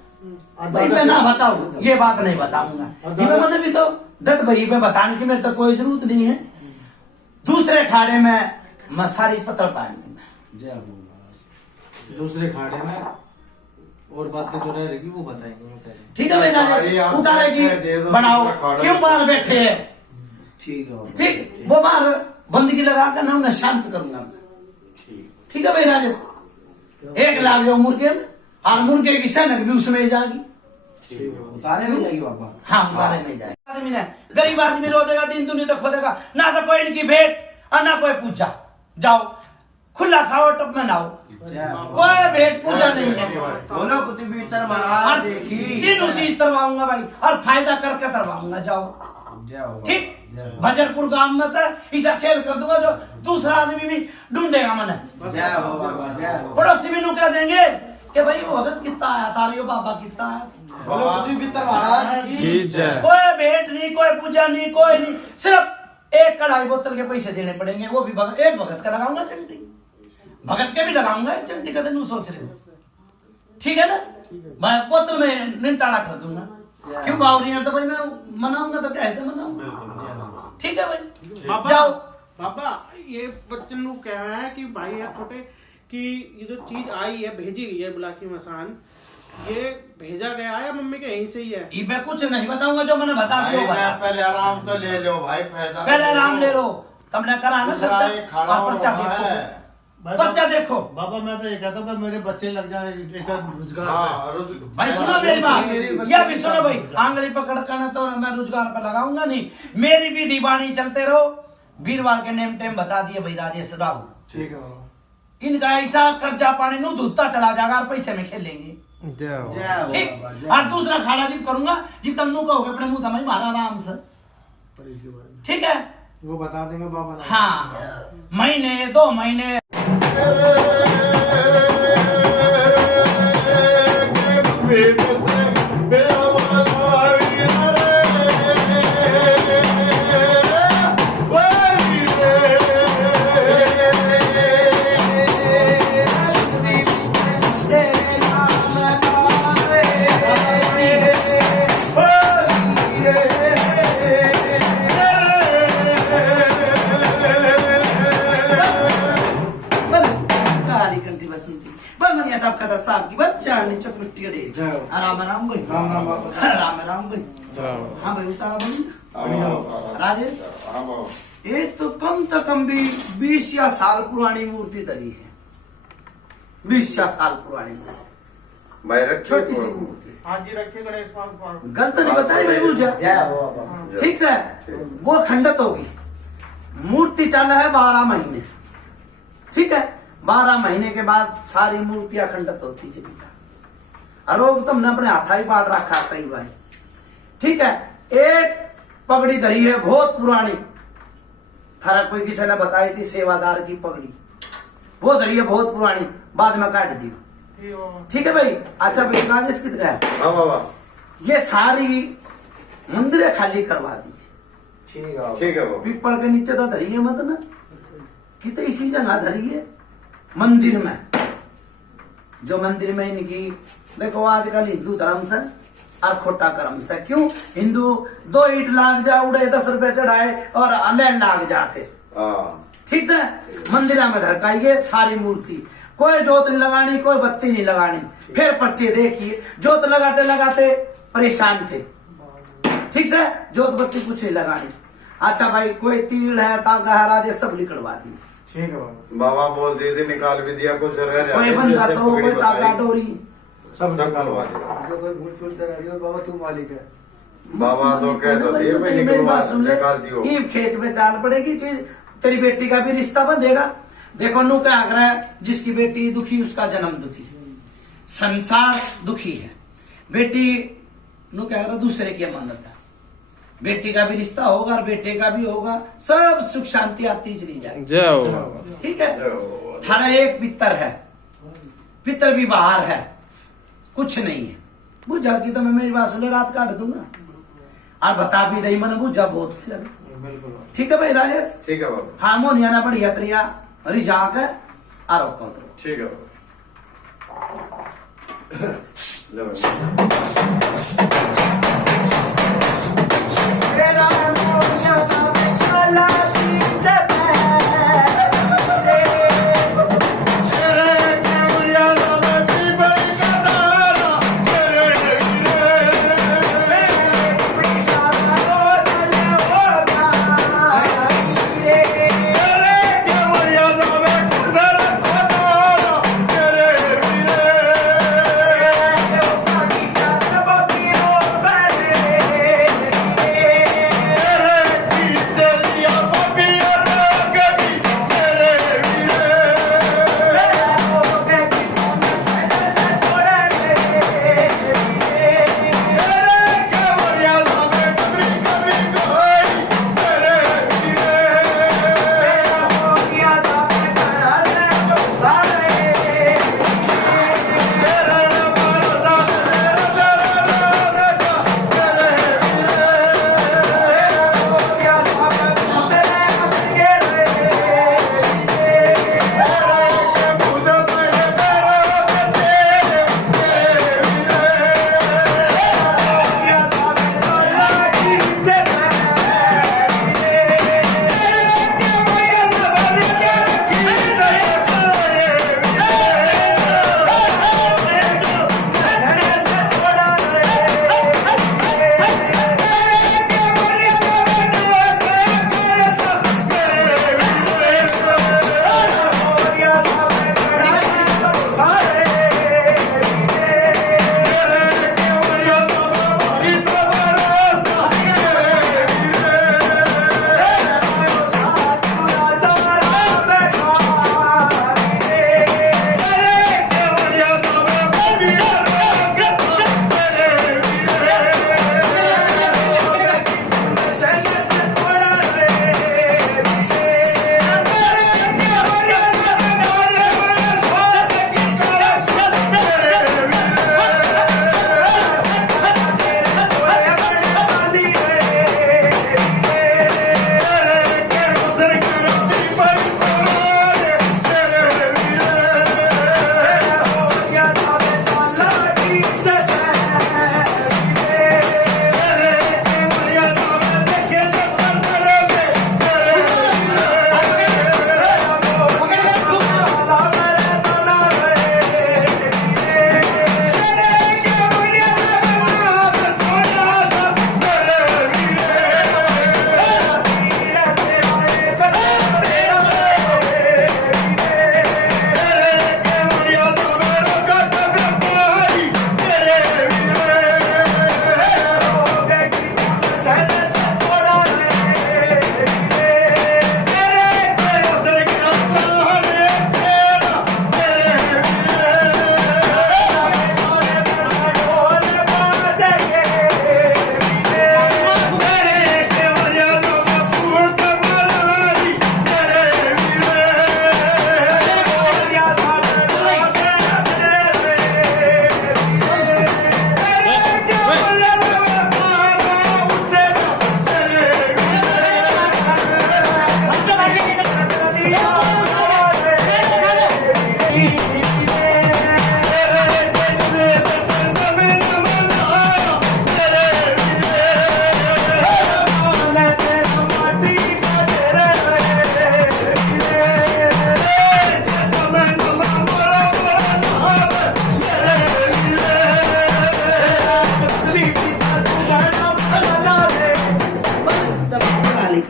भाई मैं ना बताऊं ये बात नहीं बताऊंगा। मैंने भी तो डट भाई पे बताने की मेरे तो कोई जरूरत नहीं है। दूसरे खाड़े में मैं सारी पत्र पाड़ दूंगा। दूसरे खाड़े में और बातें जो रह रहेगी वो बताएंगे, वो कह रहे हैं। ठीक है भाई सारी आप राजेश, उतारेगी दे दो, बनाओ, खाड़ा क्यों बाहर बैठे हैं? ठीक है बाबा। ठीक, वो बाहर बंदगी लगा कर ना उन्हें शांत करूंगा मैं। ठीक है भाई राजेश, 1 लाख जाओ मुर्गे में, और मुर्गे की सनक भी उसमें जाएगी। उतारे में जाएगी बाबा। हाँ, उतारे में जाएगी। आदमी ने, गरीब आदमी रोजेगा, दिन दुनिया तो खोदेगा, ना तो कोई इनकी भेंट और ना कोई पूजा। जाओ खुला खाओ, टप में नहाओ, कोई भेंट पूजा नहीं है। बोलो कुतुब भीतर और महाराज देखी। तीनों चीज करवाऊंगा भाई, और फायदा करके करवाऊंगा। जाओ ठीक, बजरपुर गांव में तो ऐसा खेल कर दूंगा जो दूसरा आदमी भी ढूंढेगा मने। जय हो बाबा, जय हो। पड़ोसी भी नु कह देंगे कि भाई वो भगत कितना आया था, रियो बाबा कितना आया था। बोलो कुतुब भीतर महाराज की। कोई भेंट नहीं, कोई पूजा नहीं, कोई नहीं, सिर्फ 1 कढ़ाई बोतल के पैसे देने पड़ेंगे, वो भी भगत, 1 भगत का लगाऊंगा चिमटी, भगत के भी लगाऊंगा चिमटी का। दिन सोच रहे हो ठीक है ना, मैं बोतल में निमटाड़ा कर दूंगा। क्यों बावरी है तो भाई मैं मनाऊंगा, तो कहते मनाऊंगा। ठीक है भाई, बाबा जाओ। बाबा ये बच्चन लोग कह रहे हैं कि भाई है छोटे कि ये जो चीज आई है, भेजी गई है बुलाकी मसान, ये भेजा गया है या मम्मी के यहीं से ही है? ये मैं कुछ नहीं बताऊंगा, जो मैंने बता भाई दिया बता। पहले आराम तो ले लो भाई, फायदा पहले आराम ले लो, तुमने करा ना दूसरा खर्चा, एक खड़ा और पर्चा होना देखो, है। पर्चा देखो। बाबा मैं तो ये कहता हूँ मेरे बच्चे लग जाए एक रोजगार हाँ, भाई सुनो मेरी बात, यह भी सुनो भाई, आंगली पकड़ कर तो मैं रोजगार पे लगाऊंगा नहीं, मेरी भी दीवानी चलते रहो। वीरवार के नेम टेम बता दिए भाई राजेश राव। ठीक है बाबा। इनका ऐसा कर्जा पानी नु धुता चला जाएगा और पैसे में खेलेंगे। जय हो। जय हो ठीक, बाबा, जय और दूसरा खाड़ा जिप करूंगा जिप तुम नु कहोगे अपने मुंह थमाई मारा आराम से। ठीक है, वो बता देंगे बाबा। हाँ, महीने 2 महीने राम राम भाई, राम बाबा। राम राम भाई। हाँ भाई, उतारा भाई राजेश, एक तो कम भी 20 या साल पुरानी मूर्ति धरी है, 20 या साल पुरानी मूर्ति, भाई रख छोटी सी मूर्ति। हाँ जी, रखे गणेश भगवान। गलत नहीं बताई भाई मुझे। जय हो बाबा। ठीक से वो खंडित होगी। मूर्ति चल है 12 महीने। ठीक है, 12 महीने के बाद सारी मूर्तियां खंडित होती चली। अरोग तुमने अपने हाथा ही बांट रखा कई बार। ठीक है, एक पगड़ी धरी है बहुत पुरानी, थारा कोई किसी ने बताई थी, सेवादार की पगड़ी, वो धरी है बहुत पुरानी, बाद में काट दी। ठीक है भाई। अच्छा भाई राजेश कितना है? हाँ बाबा, ये सारी मंदिरें खाली करवा दी। ठीक है, ठीक है बाबा। पीपल के नीचे तो धरी है मत ना, कि तो इसी जगह धरी है मंदिर में, जो मंदिर में इनकी देखो आजकल हिंदू धर्म से और खोटा कर्म से। क्यों हिंदू 2 ईंट लाग जा उड़े 10 रुपए चढ़ाए और अलैन लाग जा फिर। ठीक से मंदिर में धरकाइए सारी मूर्ति, कोई जोत नहीं लगानी, कोई बत्ती नहीं लगानी। फिर पर्चे देखिए, जोत लगाते लगाते परेशान थे। ठीक से जोत बत्ती कुछ नहीं लगानी। अच्छा भाई, कोई तिल है, तागा है, राजेश सब निकलवा दी। ठीक है बाबा। बाबा बोल दीदी निकाल भी दिया, कुछ रह गया कोई बंदा सो, कोई तागा डोरी, सब निकलवा दिया। जो कोई भूल छूट कर रही हो बाबा तू मालिक है। बाबा तो कहते थे भाई मेरी निकलवा बात सुन ले, निकाल दियो। ईब खेच में चाल पड़ेगी चीज, तेरी बेटी का भी रिश्ता बंधेगा। देखो नू क्या आग्रह है, जिसकी बेटी दुखी उसका जन्म दुखी, संसार दुखी है। बेटी नू क्या आग्रह दूसरे की अमानत है, बेटी का भी रिश्ता होगा और बेटे का भी होगा, सब सुख शांति आती चली जाएगी। जय हो। ठीक है, थारा एक पितर है, पितर भी बाहर है, कुछ नहीं है। बुझा की तो मैं मेरी बात सुन रात काट दूंगा और बता भी दई मैंने बुझा बहुत से। ठीक है भाई राजेश, ठीक है बाबा। हारमोनिया ना बढ़िया तरिया रिझा के आरोप करो। ठीक है बाबा। लो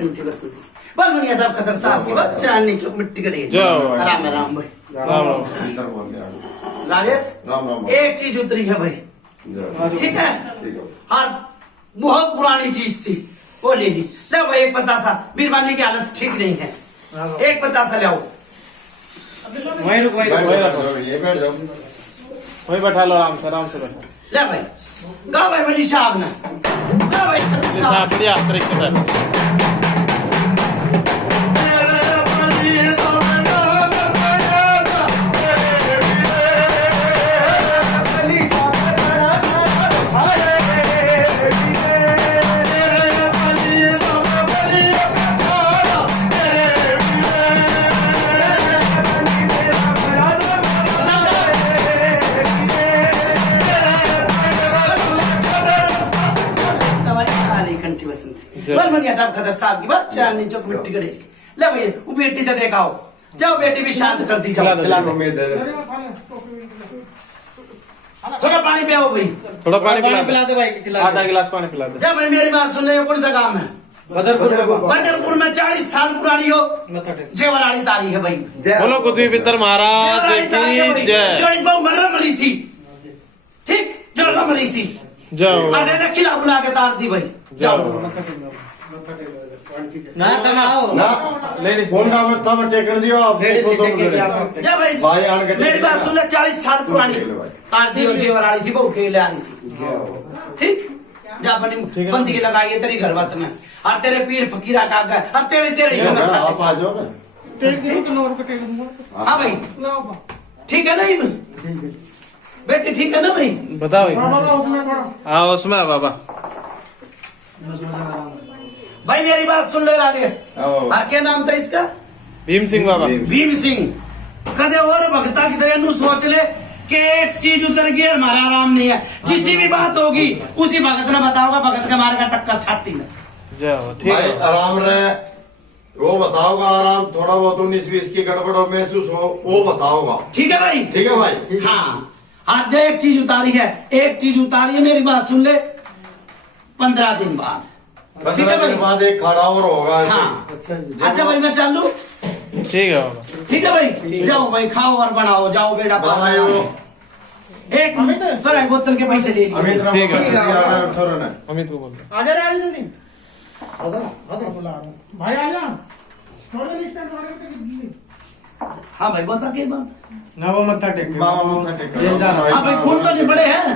कंठी बसंती बल बनिया साहब खतर साहब की बात चांदनी चौक मिट्टी कड़ी राम राम भाई राम राम। भीतर बोल गया। राजेश राम राम। एक चीज उतरी है भाई, ठीक है, और बहुत पुरानी चीज थी वो ले ली। ले भाई एक बतासा, बीरबानी की हालत ठीक नहीं है, एक बतासा ले आओ। वहीं रुक वहीं रुक ये बैठ जाओ। वही बैठा लो आराम से बैठो। ले भाई गाओ भाई बली साहब ना, गाओ भाई खतर साहब। बढ़िया तरीके से कंठी बसंती बल बनिया साहब खतर साहब की बात चांदनी चौक मिट्टी कड़ी। ले भाई वो बेटी तो देखाओ, जाओ बेटी भी शांत कर दी जाओ। उम्मीद है। थोड़ा पानी पिलाओ भाई, थोड़ा पानी पिला दे भाई, खिला दे। आधा गिलास पानी पिला दे। जा भाई मेरी बात सुन ले, कौन सा काम है? बदरपुर में 40 साल पुरानी हो जेवराली तारी है भाई। बोलो कुतुब पितर महाराज की जय। जो इस बार मर्रा मरी थी, ठीक, जो ना मरी थी, जाओ आधे खिला बुला के तार दी भाई। जाओ। ना तनाओ ना लेडीज कौन का मत था मैं टेकन दियो आप लेडीज देखो की तो टेक के मुझे। जा भाई भाई आन के मेरी बात सुन ले, 40 साल पुरानी भाई। तार दी और जेवराली थी, बहू के ले आ रही थी, ठीक, जा बनी बंदी की लगाई है तेरी घरवत में, और तेरे पीर फकीरा का गए, और तेरे ही आप आ जाओ ना। टेक दी तो 9 रुपए टेक दूंगा। हाँ भाई लाओ बा। ठीक है नहीं बेटी, ठीक है ना भाई? बताओ बाबा उसमें थोड़ा हाँ उसमें बाबा। भाई मेरी बात सुन ले राजेश, आओ। क्या नाम था इसका? भीम सिंह बाबा। भीम सिंह। कदे और भगता की तरह नू सोच ले कि एक चीज उतर गई हमारा आराम नहीं है, जिसी भी बात होगी उसी भगत ने बताओगा, भगत के मारेगा टक्कर छाती में। जाओ ठीक भाई है। आराम रहे, वो बताओगा आराम, थोड़ा बहुत 19-20 की गड़बड़ हो महसूस हो वो बताओगा। ठीक है भाई? ठीक है भाई। हाँ आज जो एक चीज उतारी है, एक चीज उतारी है, मेरी बात सुन ले, 15 दिन बाद, ठीक है 15 दिन भाई? बाद एक खड़ा और होगा ऐसे। हाँ अच्छा अच्छा भाई मैं चल लूं? ठीक है बाबा। ठीक है भाई, जाओ भाई खाओ और बनाओ, जाओ बेटा बाबा यो एक थोड़ा बोतल के पैसे ले अमित लीजिए। ठीक है। राम छोरो ने अमित को बोल। आ जा रहा है जल्दी। बुला रहा हूँ भाई, आ जा थोड़ा देर स्टैंड थोड़ा देर जल्दी। हाँ भाई बता के बात। ना वो मत्था टेक बाबा मत टेक ये जा रहा हाँ भाई खून तो नहीं पड़े हैं,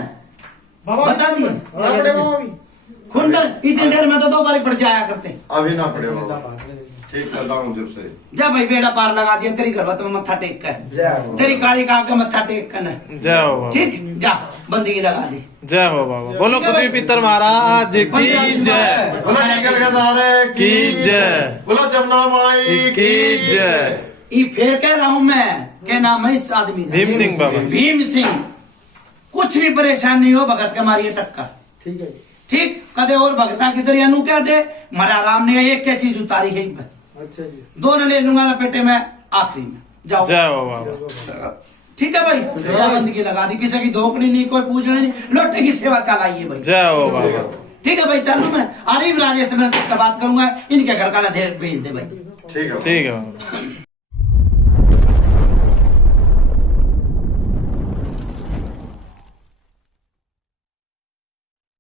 बाबा बता दिए बड़ा बड़े बाबा भी। खून तो इतनी देर में तो 2 बार ही पड़ जाया करते। अभी ना पड़े बाबा, ठीक चल रहा हूँ जब से। जा भाई बेड़ा पार लगा दिया, तेरी घरवत में मत्था टेक कर, तेरी काली का आगे मत्था टेक कर, जाओ बाबा। ठीक, जा बंदी लगा दी। जय हो बाबा। बोलो कुतुब पितर महाराज की जय। बोलो निकल के सारे की जय। बोलो जमुना माई की जय। ये फिर कह रहा हूं मैं, क्या नाम है इस आदमी का? भीम सिंह बाबा। भीम सिंह। कुछ भी परेशान नहीं हो, भगत के मारिए टक्कर, ठीक है। ठीक, कदे और भगता की तरह अनु क्या दे, मरा राम ने एक क्या चीज उतारी है, अच्छा जी। 2 न ले लूंगा लपेटे में आखिरी में, जाओ। जय हो बाबा। ठीक है भाई, जा बंदगी लगा दी, किसी की धोखनी नहीं, कोई पूछना नहीं, लोटे की सेवा चलाइए भाई। जय हो बाबा। ठीक है भाई, चलू मैं आरिफ राजेश से मैं बात करूंगा, इनके घर का ना भेज दे भाई। ठीक है। ठीक है बाबा।